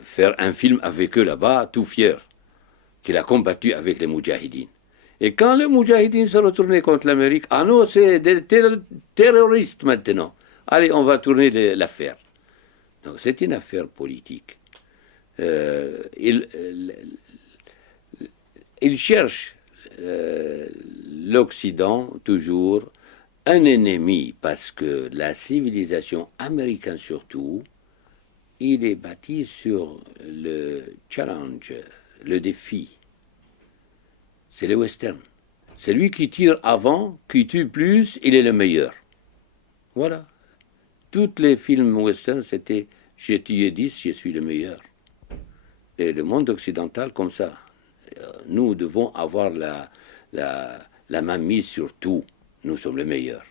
faire un film avec eux là-bas, tout fier, qu'il a combattu avec les Moudjahidines. Et quand les Moudjahidines se retournaient contre l'Amérique, ah non, c'est des terroristes maintenant. Allez, on va tourner l'affaire. Donc c'est une affaire politique. Il cherche l'Occident toujours un ennemi parce que la civilisation américaine surtout, il est bâti sur le challenge, le défi. C'est le western. C'est lui qui tire avant, qui tue plus, il est le meilleur. Voilà. Tous les films western, c'était j'ai tué 10, je suis le meilleur. Et le monde occidental, comme ça. Nous devons avoir la main mise sur tout. Nous sommes les meilleurs.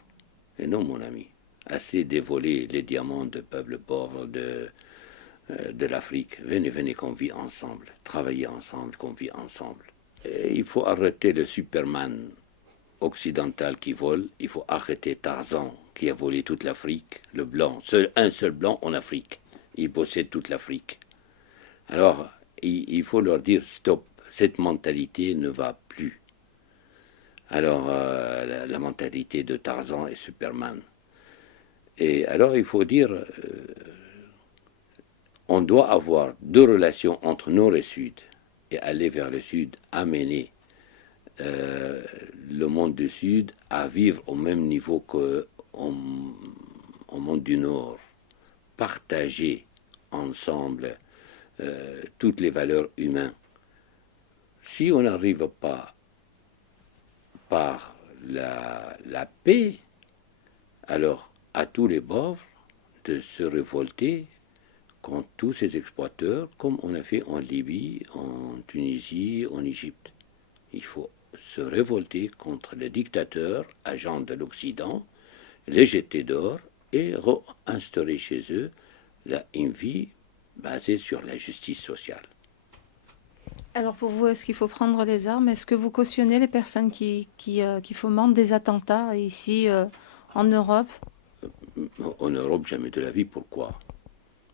Et non, mon ami. Assez de voler les diamants de peuples pauvres de l'Afrique. Venez, venez qu'on vit ensemble. Travaillez ensemble, qu'on vit ensemble. Et il faut arrêter le Superman occidental qui vole. Il faut arrêter Tarzan qui a volé toute l'Afrique. Le blanc, un seul blanc en Afrique. Il possède toute l'Afrique. Alors, il faut leur dire stop. Cette mentalité ne va plus. Alors, la mentalité de Tarzan et Superman. Et alors, il faut dire, on doit avoir deux relations entre Nord et Sud, et aller vers le Sud, amener le monde du Sud à vivre au même niveau qu'au monde du Nord. Partager ensemble toutes les valeurs humaines. Si on n'arrive pas par la paix, alors à tous les pauvres de se révolter contre tous ces exploiteurs, comme on a fait en Libye, en Tunisie, en Égypte. Il faut se révolter contre les dictateurs, agents de l'Occident, les jeter dehors et réinstaurer chez eux une vie basée sur la justice sociale. Alors pour vous, est-ce qu'il faut prendre les armes? Est-ce que vous cautionnez les personnes qui fomentent des attentats ici en Europe? En Europe, jamais de la vie. Pourquoi?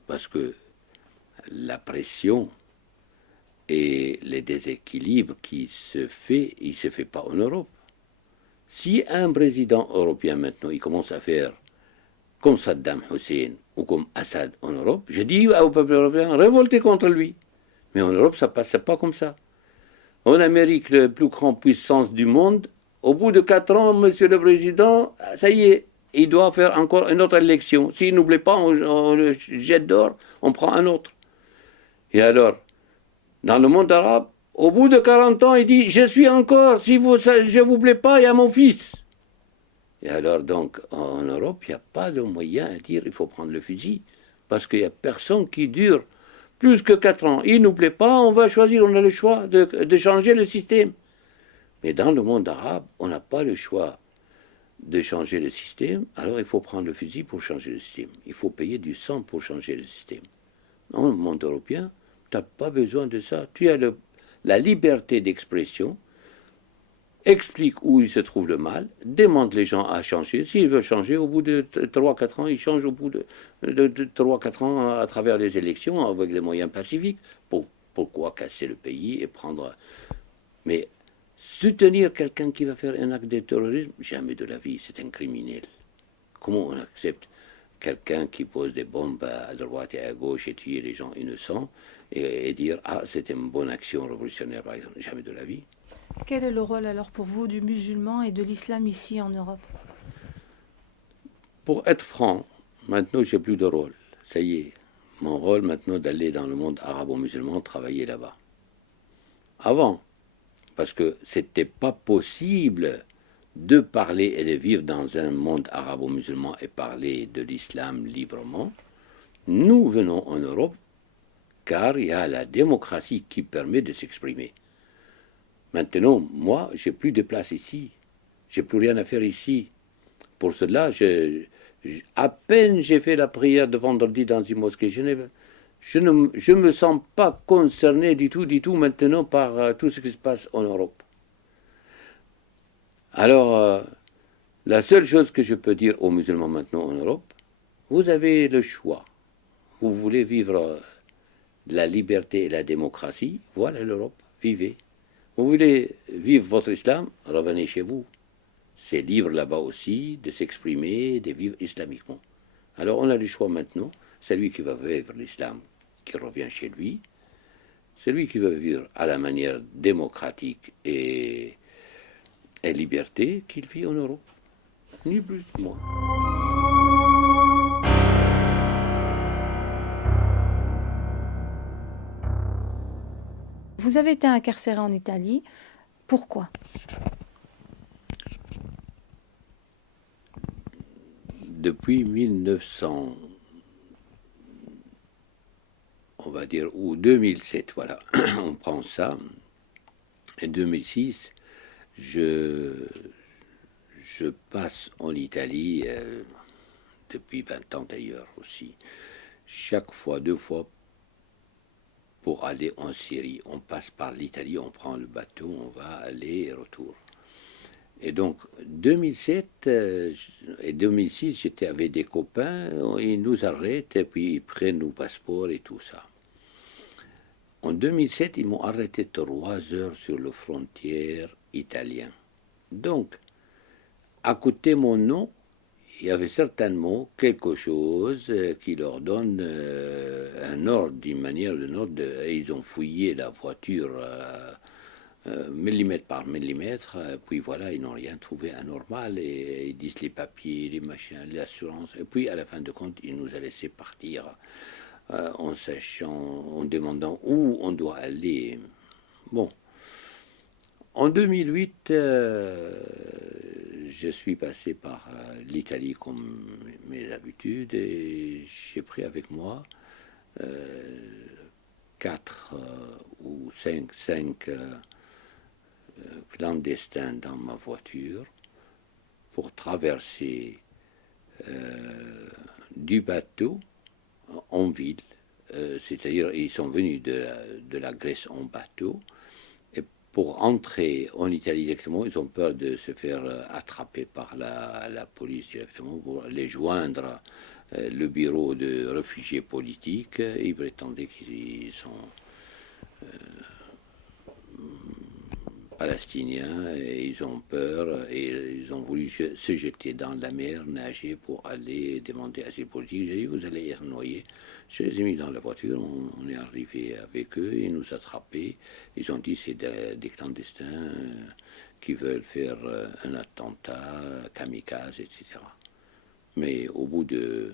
Parce que la pression et les déséquilibres qui se fait, il ne se fait pas en Europe. Si un président européen maintenant, il commence à faire comme Saddam Hussein ou comme Assad en Europe, je dis au peuple européen, révoltez contre lui. Mais en Europe, ça ne passe pas comme ça. En Amérique, la plus grande puissance du monde, au bout de 4 ans, monsieur le président, ça y est, il doit faire encore une autre élection. S'il n'oublie pas, on le jette dehors, on prend un autre. Et alors, dans le monde arabe, au bout de 40 ans, il dit, je suis encore, si je ne vous plais pas, il y a mon fils. Et alors, donc, en Europe, il n'y a pas de moyen à dire, il faut prendre le fusil, parce qu'il n'y a personne qui dure plus que 4 ans. Il ne nous plaît pas, on va choisir, on a le choix de changer le système. Mais dans le monde arabe, on n'a pas le choix de changer le système, alors il faut prendre le fusil pour changer le système. Il faut payer du sang pour changer le système. Dans le monde européen, tu n'as pas besoin de ça. Tu as la liberté d'expression, explique où il se trouve le mal, demande les gens à changer. S'ils veulent changer, au bout de 3-4 ans, ils changent au bout de 3-4 ans à travers les élections avec des moyens pacifiques. Pourquoi casser le pays et prendre... Mais soutenir quelqu'un qui va faire un acte de terrorisme, jamais de la vie, c'est un criminel. Comment on accepte quelqu'un qui pose des bombes à droite et à gauche et tuer les gens innocents et dire « Ah, c'était une bonne action révolutionnaire, par exemple ». Jamais de la vie. Quel est le rôle alors pour vous du musulman et de l'islam ici en Europe? Pour être franc, maintenant j'ai plus de rôle. Ça y est, mon rôle maintenant d'aller dans le monde arabo-musulman travailler là-bas. Avant, parce que c'était pas possible de parler et de vivre dans un monde arabo-musulman et parler de l'islam librement, nous venons en Europe car il y a la démocratie qui permet de s'exprimer. Maintenant, moi, j'ai plus de place ici. J'ai plus rien à faire ici. Pour cela, à peine j'ai fait la prière de vendredi dans une mosquée Genève, Je ne me sens pas concerné du tout maintenant par tout ce qui se passe en Europe. Alors, la seule chose que je peux dire aux musulmans maintenant en Europe, vous avez le choix. Vous voulez vivre la liberté et la démocratie, voilà l'Europe, vivez. Vous voulez vivre votre islam, revenez chez vous. C'est libre là-bas aussi de s'exprimer, de vivre islamiquement. Alors on a le choix maintenant, celui qui va vivre l'islam, qui revient chez lui, celui qui veut vivre à la manière démocratique et liberté, qu'il vit en Europe. Ni plus ni moins. Vous avez été incarcéré en Italie. Pourquoi? Depuis 1900, on va dire, ou 2007, voilà, on prend ça. En 2006, je passe en Italie, depuis 20 ans d'ailleurs aussi, chaque fois, 2 fois, pour aller en Syrie. On passe par l'Italie, on prend le bateau, on va aller et retour. Et donc, 2007 et 2006, j'étais avec des copains, ils nous arrêtent et puis ils prennent nos passeports et tout ça. En 2007, ils m'ont arrêté 3 heures sur la frontière italienne. Donc, à côté de mon nom, il y avait certainement quelque chose qui leur donne un ordre, d'une manière ou d'une autre. Ils ont fouillé la voiture millimètre par millimètre, puis voilà, ils n'ont rien trouvé anormal, et ils disent les papiers, les machins, l'assurance, et puis à la fin de compte, ils nous ont laissé partir en sachant, en demandant où on doit aller. Bon. En 2008, je suis passé par l'Italie comme mes habitudes et j'ai pris avec moi 4 ou 5 clandestins dans ma voiture pour traverser du bateau en ville, c'est-à-dire ils sont venus de la Grèce en bateau. Pour entrer en Italie directement, ils ont peur de se faire attraper par la police directement pour les joindre le bureau de réfugiés politiques. Ils prétendaient qu'ils sont palestiniens et ils ont peur et ils ont voulu se jeter dans la mer, nager pour aller demander asile politique. J'ai dit, vous allez être noyés. Je les ai mis dans la voiture, on est arrivé avec eux, ils nous attrapaient. Ils ont dit c'est des clandestins qui veulent faire un attentat, kamikaze, etc. Mais au bout de...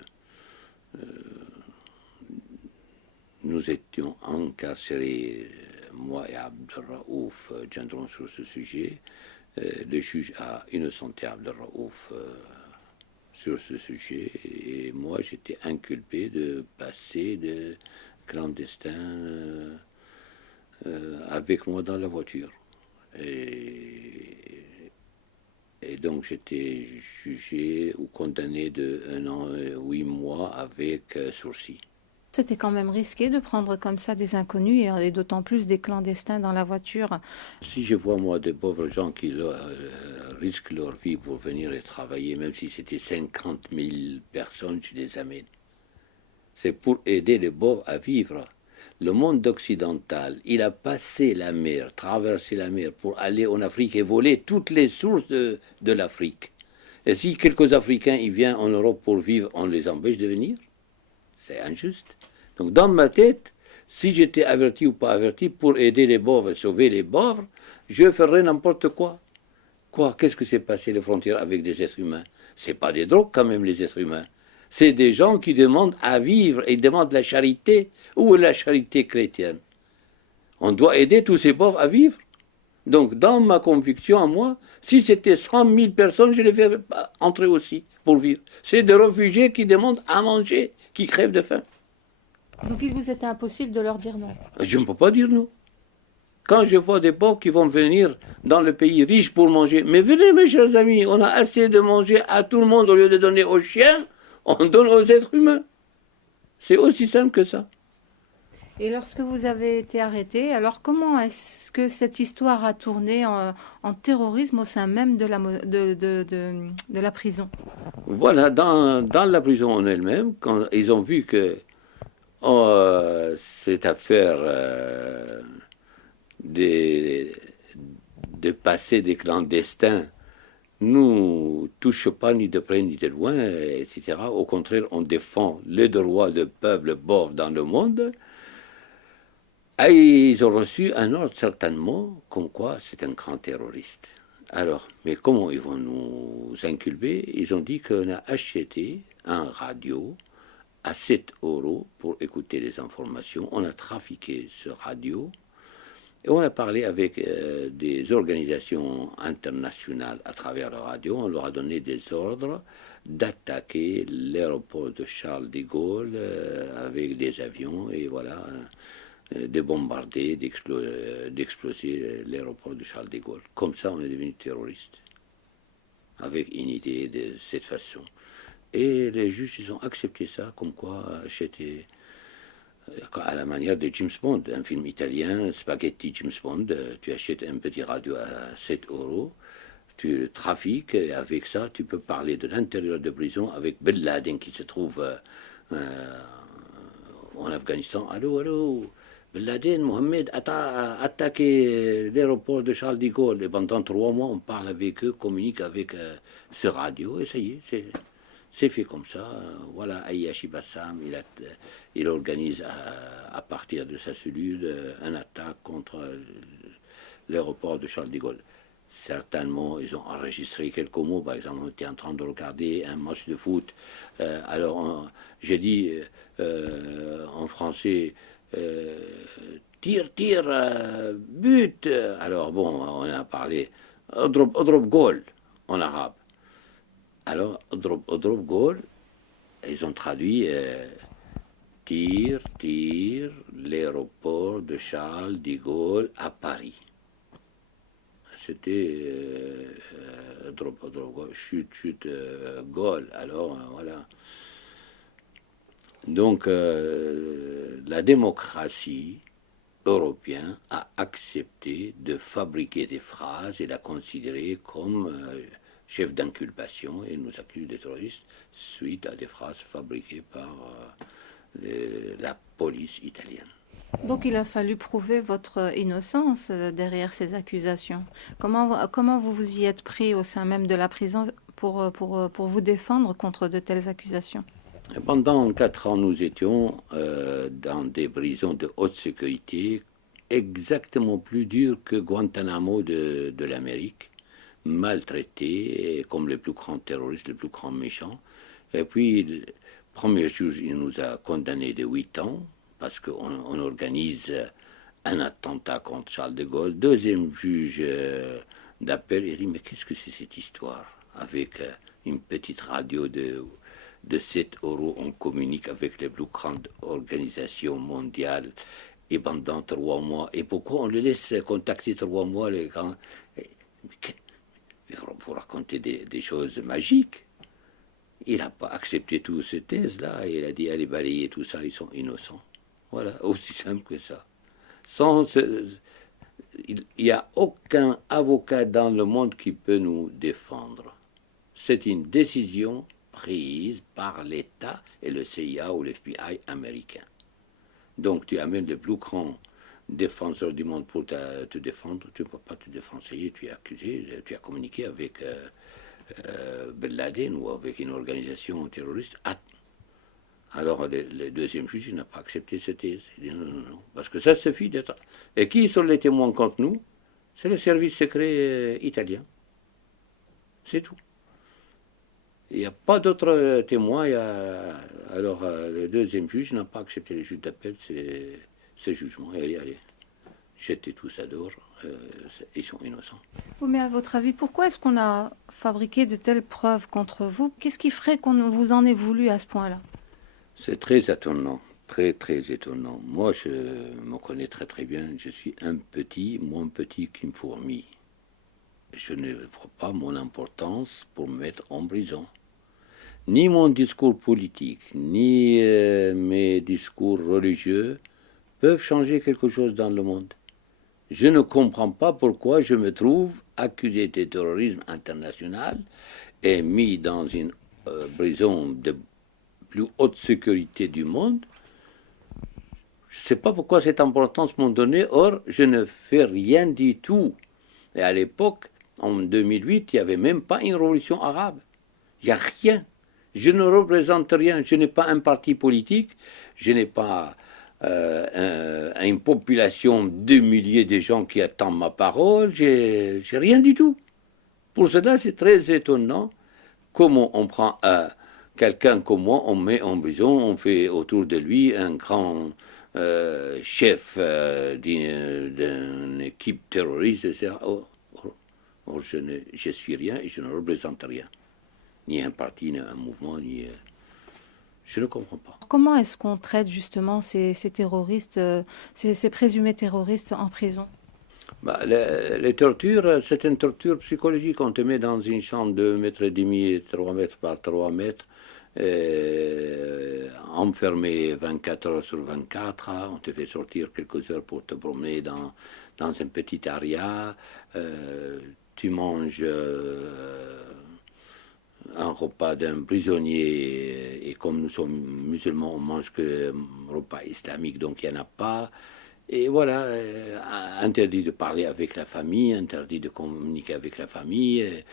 nous étions incarcérés, moi et Abdelraouf Gendron sur ce sujet. Le juge a innocenté Abdelraouf sur ce sujet et moi j'étais inculpé de passer de clandestins avec moi dans la voiture. Et donc j'étais jugé ou condamné de 1 an et 8 mois avec sursis. C'était quand même risqué de prendre comme ça des inconnus et d'autant plus des clandestins dans la voiture. Si je vois moi des pauvres gens qui risquent leur vie pour venir et travailler, même si c'était 50 000 personnes, je les amène. C'est pour aider les pauvres à vivre. Le monde occidental, il a passé la mer, traversé la mer pour aller en Afrique et voler toutes les sources de l'Afrique. Et si quelques Africains ils viennent en Europe pour vivre, on les empêche de venir? C'est injuste. Donc dans ma tête, si j'étais averti ou pas averti, pour aider les pauvres, sauver les pauvres, je ferais n'importe quoi. Quoi? Qu'est-ce que s'est passé les frontières avec des êtres humains? C'est pas des drogues quand même, les êtres humains. C'est des gens qui demandent à vivre et demandent la charité. Où est la charité chrétienne? On doit aider tous ces pauvres à vivre. Donc dans ma conviction à moi, si c'était 100 000 personnes, je les ferais entrer aussi pour vivre. C'est des réfugiés qui demandent à manger, qui crèvent de faim. Donc il vous était impossible de leur dire non. Je ne peux pas dire non. Quand je vois des pauvres qui vont venir dans le pays riche pour manger, mais venez mes chers amis, on a assez de manger à tout le monde, au lieu de donner aux chiens, on donne aux êtres humains. C'est aussi simple que ça. Et lorsque vous avez été arrêté, alors comment est-ce que cette histoire a tourné en terrorisme au sein même de de la prison? Voilà, dans la prison en elle-même, quand ils ont vu que cette affaire de, de passer des clandestins nous touche pas ni de près ni de loin, etc. Au contraire, on défend les droits du peuple pauvre dans le monde. Et ils ont reçu un ordre certainement comme quoi c'est un grand terroriste. Alors, mais comment ils vont nous inculper? Ils ont dit qu'on a acheté un radio à 7 euros pour écouter les informations. On a trafiqué ce radio et on a parlé avec des organisations internationales à travers la radio. On leur a donné des ordres d'attaquer l'aéroport de Charles de Gaulle avec des avions et voilà, de bombarder, d'exploser l'aéroport de Charles de Gaulle. Comme ça, on est devenu terroriste, avec une idée de cette façon. Et les juges, ils ont accepté ça, comme quoi j'étais à la manière de James Bond, un film italien, Spaghetti James Bond. Tu achètes un petit radio à 7 euros, tu le trafiques, et avec ça, tu peux parler de l'intérieur de prison avec Ben Laden qui se trouve en Afghanistan. Allô, allô, Ben Laden, Mohamed a attaqué l'aéroport de Charles de Gaulle. Et pendant 3 mois, on parle avec eux, communique avec ce radio, et ça y est, c'est fait comme ça. Voilà, Ayashi Bassam, il organise à partir de sa cellule un attaque contre l'aéroport de Charles de Gaulle. Certainement, ils ont enregistré quelques mots. Par exemple, on était en train de regarder un match de foot. Alors, j'ai dit en français tire, tire, but. Alors, bon, on a parlé Odrop goal en arabe. Alors, Odrop goal, ils ont traduit tire, tire, l'aéroport de Charles de Gaulle à Paris. C'était drop, chute, chute, goal. Alors, voilà. Donc, la démocratie européenne a accepté de fabriquer des phrases et la considérer comme chef d'inculpation et nous accuse de terroristes suite à des phrases fabriquées par la police italienne. Donc il a fallu prouver votre innocence derrière ces accusations. Comment vous vous y êtes pris au sein même de la prison pour vous défendre contre de telles accusations? Pendant 4 ans, nous étions dans des prisons de haute sécurité, exactement plus dures que Guantanamo de l'Amérique, maltraités, comme les plus grands terroristes, les plus grands méchants. Et puis, le premier juge, il nous a condamnés de 8 ans, parce qu'on organise un attentat contre Charles de Gaulle. Deuxième juge d'appel, il dit, mais qu'est-ce que c'est cette histoire? Avec une petite radio de 7 euros, on communique avec les plus grandes organisations mondiales et pendant 3 mois. Et pourquoi on les laisse contacter 3 mois, les grands? Vous racontez des choses magiques. Il n'a pas accepté toutes ces thèses-là. Il a dit, allez balayer tout ça, ils sont innocents. Voilà, aussi simple que ça. Il n'y a aucun avocat dans le monde qui peut nous défendre. C'est une décision prise par l'État et le CIA ou l'FBI américain. Donc tu amènes le plus grand défenseur du monde pour te défendre, tu ne peux pas te défendre. Tu es accusé, tu as communiqué avec Ben Laden ou avec une organisation terroriste. Alors le deuxième juge n'a pas accepté cette thèse. Il dit non, parce que ça suffit d'être... Et qui sont les témoins contre nous? C'est le service secret italien. C'est tout. Il n'y a pas d'autres témoins. Alors le deuxième juge n'a pas accepté, le juge d'appel, ce jugement. Allez, jetez tout ça dehors. Ils sont innocents. Oui, mais à votre avis, pourquoi est-ce qu'on a fabriqué de telles preuves contre vous? Qu'est-ce qui ferait qu'on vous en ait voulu à ce point-là? C'est très étonnant, très très étonnant. Moi, je me connais très très bien. Je suis un petit, moins petit qu'une fourmi. Je ne vois pas mon importance pour me mettre en prison. Ni mon discours politique, ni mes discours religieux peuvent changer quelque chose dans le monde. Je ne comprends pas pourquoi je me trouve accusé de terrorisme international et mis dans une prison de plus haute sécurité du monde. Je ne sais pas pourquoi cette importance m'ont donné, or je ne fais rien du tout. Et à l'époque, en 2008, il n'y avait même pas une révolution arabe. Il n'y a rien. Je ne représente rien. Je n'ai pas un parti politique. Je n'ai pas une population de milliers de gens qui attendent ma parole. J'ai rien du tout. Pour cela, c'est très étonnant comment on prend quelqu'un comme moi, on met en prison, on fait autour de lui un grand chef d'une équipe terroriste, etc. Or, je suis rien et je ne représente rien. Ni un parti, ni un mouvement, ni... je ne comprends pas. Comment est-ce qu'on traite justement ces terroristes, ces présumés terroristes en prison? Bah, les tortures, c'est une torture psychologique. On te met dans une chambre de 2,5 mètres, 3 mètres par 3 mètres, enfermé 24 heures sur 24. On te fait sortir quelques heures pour te promener dans un petit area. Tu manges un repas d'un prisonnier, et comme nous sommes musulmans, on mange que repas islamique, donc il n'y en a pas. Et voilà, interdit de parler avec la famille, interdit de communiquer avec la famille.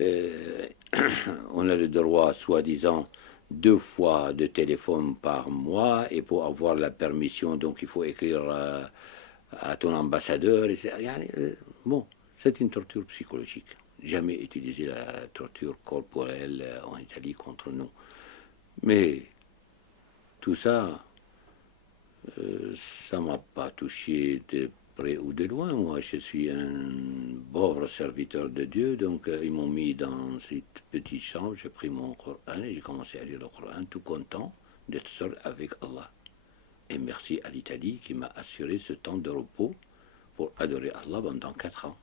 On a le droit, soi-disant, 2 fois de téléphone par mois, et pour avoir la permission, donc il faut écrire à ton ambassadeur. Bon, c'est une torture psychologique. Jamais utilisé la torture corporelle en Italie contre nous. Mais tout ça, ça ne m'a pas touché de près ou de loin. Moi, je suis un pauvre serviteur de Dieu, donc ils m'ont mis dans cette petite chambre, j'ai pris mon Coran et j'ai commencé à lire le Coran, tout content d'être seul avec Allah. Et merci à l'Italie qui m'a assuré ce temps de repos pour adorer Allah pendant 4 ans.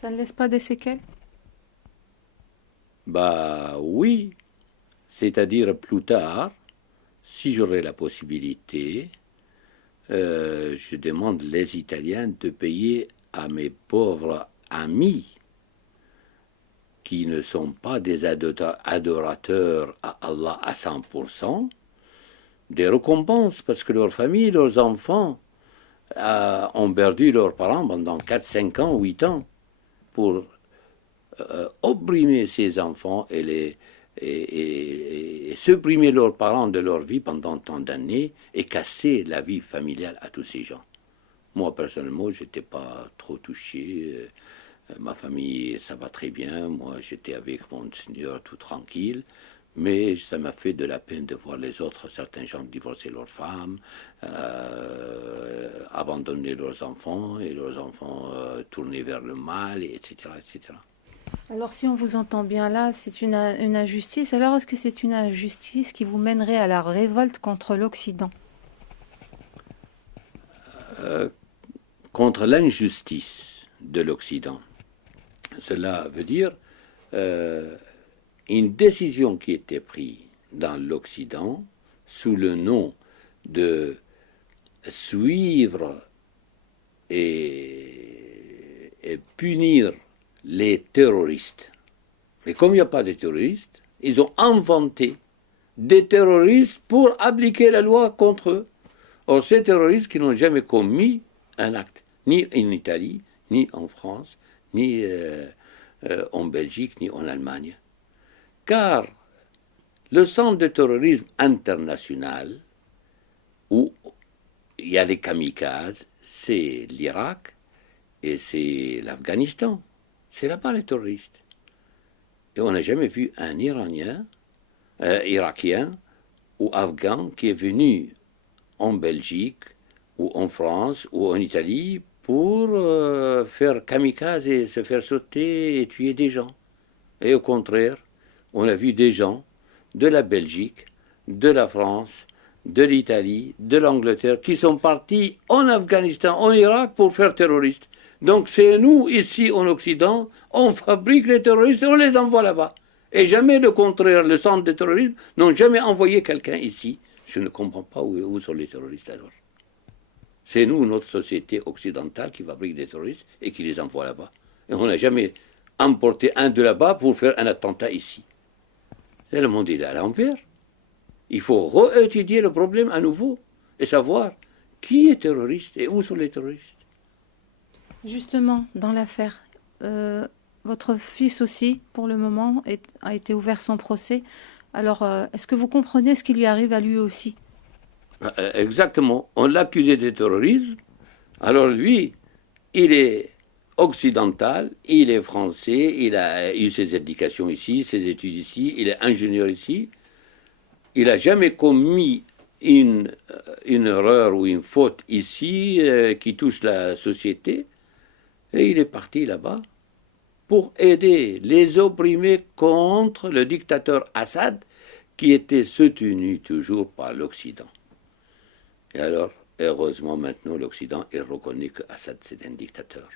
Ça ne laisse pas des séquelles? Bah oui, c'est-à-dire plus tard, si j'aurais la possibilité, je demande les Italiens de payer à mes pauvres amis qui ne sont pas des adorateurs à Allah à 100%, des récompenses parce que leurs familles, leurs enfants ont perdu leurs parents pendant 4, 5 ans, 8 ans pour opprimer ces enfants et supprimer leurs parents de leur vie pendant tant d'années et casser la vie familiale à tous ces gens. Moi, personnellement, je n'étais pas trop touché. Ma famille, ça va très bien. Moi, j'étais avec mon Seigneur tout tranquille. Mais ça m'a fait de la peine de voir les autres, certains gens divorcer leurs femmes, abandonner leurs enfants, et leurs enfants tourner vers le mal, etc., etc. Alors, si on vous entend bien là, c'est une injustice. Alors, est-ce que c'est une injustice qui vous mènerait à la révolte contre l'Occident? Contre l'injustice de l'Occident. Cela veut dire une décision qui était prise dans l'Occident sous le nom de suivre et punir les terroristes. Mais comme il n'y a pas de terroristes, ils ont inventé des terroristes pour appliquer la loi contre eux. Or, ces terroristes qui n'ont jamais commis un acte, ni en Italie, ni en France, ni en Belgique, ni en Allemagne. Car le centre de terrorisme international, où il y a les kamikazes, c'est l'Irak et c'est l'Afghanistan. C'est là-bas les terroristes. Et on n'a jamais vu un Iranien, Irakien ou Afghan qui est venu en Belgique ou en France ou en Italie pour faire kamikaze et se faire sauter et tuer des gens. Et au contraire, on a vu des gens de la Belgique, de la France, de l'Italie, de l'Angleterre qui sont partis en Afghanistan, en Irak pour faire terroriste. Donc c'est nous, ici en Occident, on fabrique les terroristes et on les envoie là-bas. Et jamais le contraire, le centre de terrorisme n'ont jamais envoyé quelqu'un ici. Je ne comprends pas où sont les terroristes alors. C'est nous, notre société occidentale, qui fabrique des terroristes et qui les envoie là-bas. Et on n'a jamais emporté un de là-bas pour faire un attentat ici. Et le monde est à l'envers. Il faut réétudier le problème à nouveau et savoir qui est terroriste et où sont les terroristes. Justement, dans l'affaire, votre fils aussi, pour le moment, a été ouvert son procès. Alors, est-ce que vous comprenez ce qui lui arrive à lui aussi? Exactement. On l'accusait de terrorisme. Alors lui, il est occidental, il est français, il a eu ses éducations ici, ses études ici, il est ingénieur ici. Il n'a jamais commis une erreur ou une faute ici qui touche la société. Et il est parti là-bas pour aider les opprimés contre le dictateur Assad qui était soutenu toujours par l'Occident. Et alors, heureusement, maintenant, l'Occident est reconnu que Assad, c'est un dictateur.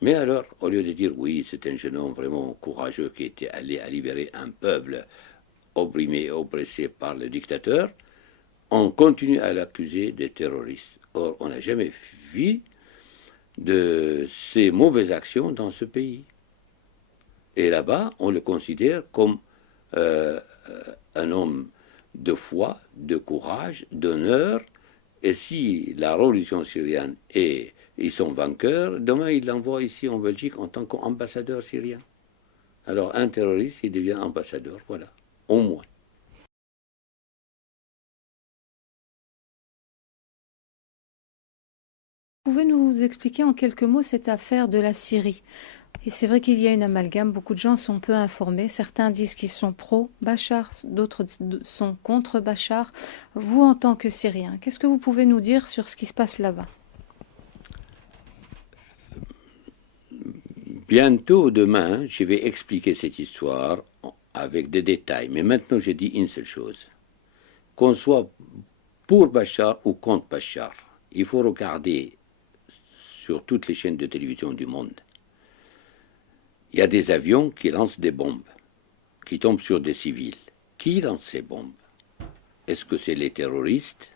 Mais alors, au lieu de dire, oui, c'est un jeune homme vraiment courageux qui était allé à libérer un peuple opprimé et oppressé par le dictateur, on continue à l'accuser de terroriste. Or, on n'a jamais vu de ces mauvaises actions dans ce pays. Et là-bas, on le considère comme un homme de foi, de courage, d'honneur. Et si la révolution syrienne et ils sont vainqueurs, demain ils l'envoient ici en Belgique en tant qu'ambassadeur syrien. Alors un terroriste, il devient ambassadeur, voilà, au moins. Pouvez nous expliquer en quelques mots cette affaire de la Syrie? Et c'est vrai qu'il y a une amalgame, beaucoup de gens sont peu informés. Certains disent qu'ils sont pro-Bachar, d'autres sont contre Bachar. Vous, en tant que Syrien, qu'est-ce que vous pouvez nous dire sur ce qui se passe là-bas? Bientôt, demain, je vais expliquer cette histoire avec des détails. Mais maintenant, je dis une seule chose. Qu'on soit pour Bachar ou contre Bachar, il faut regarder sur toutes les chaînes de télévision du monde. Il y a des avions qui lancent des bombes, qui tombent sur des civils. Qui lance ces bombes? Est-ce que c'est les terroristes?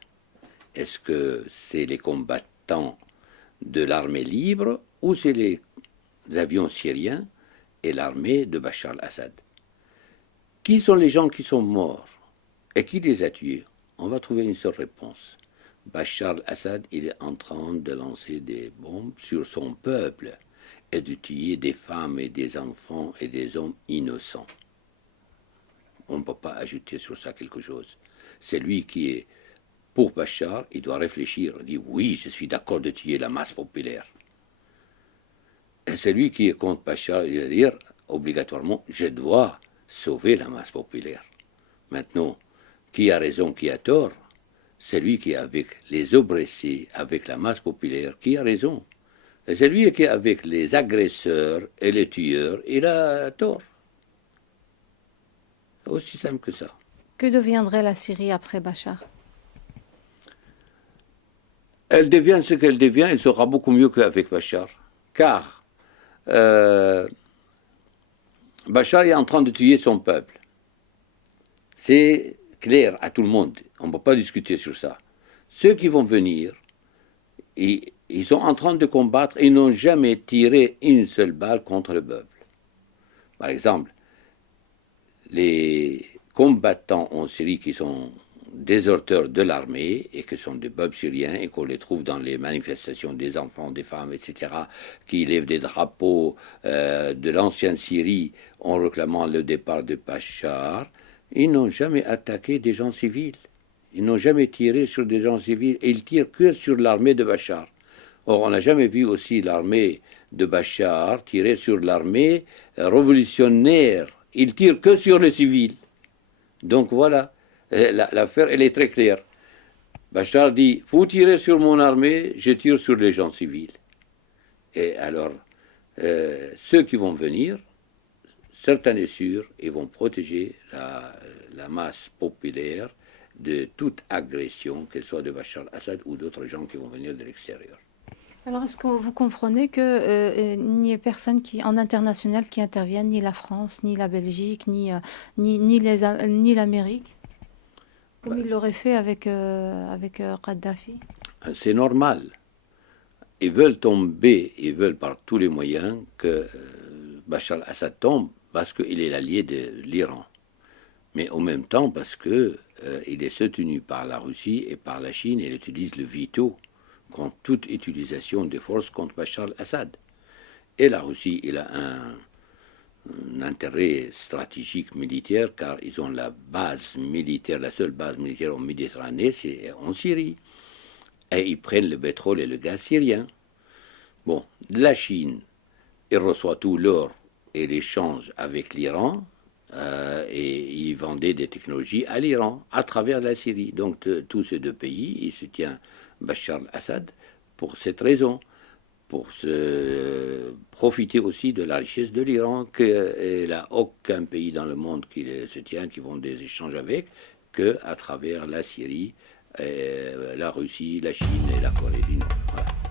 Est-ce que c'est les combattants de l'armée libre? Ou c'est les avions syriens et l'armée de Bachar al-Assad? Qui sont les gens qui sont morts? Et qui les a tués? On va trouver une seule réponse. Bachar al-Assad, il est en train de lancer des bombes sur son peuple et de tuer des femmes et des enfants et des hommes innocents. On ne peut pas ajouter sur ça quelque chose. C'est lui qui est pour Bachar, il doit réfléchir, il dit oui, je suis d'accord de tuer la masse populaire. Et c'est lui qui est contre Bachar, il va dire obligatoirement, je dois sauver la masse populaire. Maintenant, qui a raison, qui a tort? C'est lui qui est avec les oppressés, avec la masse populaire, qui a raison. Et c'est lui qui est avec les agresseurs et les tueurs, il a tort. Aussi simple que ça. Que deviendrait la Syrie après Bachar? Elle devient ce qu'elle devient, elle sera beaucoup mieux qu'avec Bachar. Car Bachar est en train de tuer son peuple. C'est clair à tout le monde. On ne peut pas discuter sur ça. Ceux qui vont venir, ils sont en train de combattre, ils n'ont jamais tiré une seule balle contre le peuple. Par exemple, les combattants en Syrie qui sont déserteurs de l'armée et qui sont des peuples syriens et qu'on les trouve dans les manifestations des enfants, des femmes, etc., qui lèvent des drapeaux de l'ancienne Syrie en réclamant le départ de Bachar, ils n'ont jamais attaqué des gens civils. Ils n'ont jamais tiré sur des gens civils et ils tirent que sur l'armée de Bachar. Or, on n'a jamais vu aussi l'armée de Bachar tirer sur l'armée révolutionnaire. Ils tirent que sur les civils. Donc voilà, l'affaire, elle est très claire. Bachar dit, vous tirez sur mon armée, je tire sur les gens civils. Et alors, ceux qui vont venir, certains et sûrs, ils vont protéger la masse populaire de toute agression, qu'elle soit de Bachar al-Assad ou d'autres gens qui vont venir de l'extérieur. Alors, est-ce que vous comprenez qu'il n'y ait personne en international qui intervienne, ni la France, ni la Belgique, ni l'Amérique, comme il l'aurait fait avec Kadhafi? C'est normal. Ils veulent tomber, ils veulent par tous les moyens que Bachar al-Assad tombe parce qu'il est l'allié de l'Iran. Mais en même temps parce qu'il est soutenu par la Russie et par la Chine et il utilise le veto contre toute utilisation de force contre Bachar al-Assad. Et la Russie, il a un intérêt stratégique militaire car ils ont la base militaire, la seule base militaire en Méditerranée, c'est en Syrie. Et ils prennent le pétrole et le gaz syrien. Bon, la Chine, il reçoit tout l'or et l'échange avec l'Iran et ils vendaient des technologies à l'Iran à travers la Syrie. Donc tous ces deux pays, ils soutiennent Bachar al-Assad pour cette raison, pour se profiter aussi de la richesse de l'Iran, qu'il n'a aucun pays dans le monde qui le soutient, qui vont des échanges avec, qu'à travers la Syrie, la Russie, la Chine et la Corée du Nord. Voilà.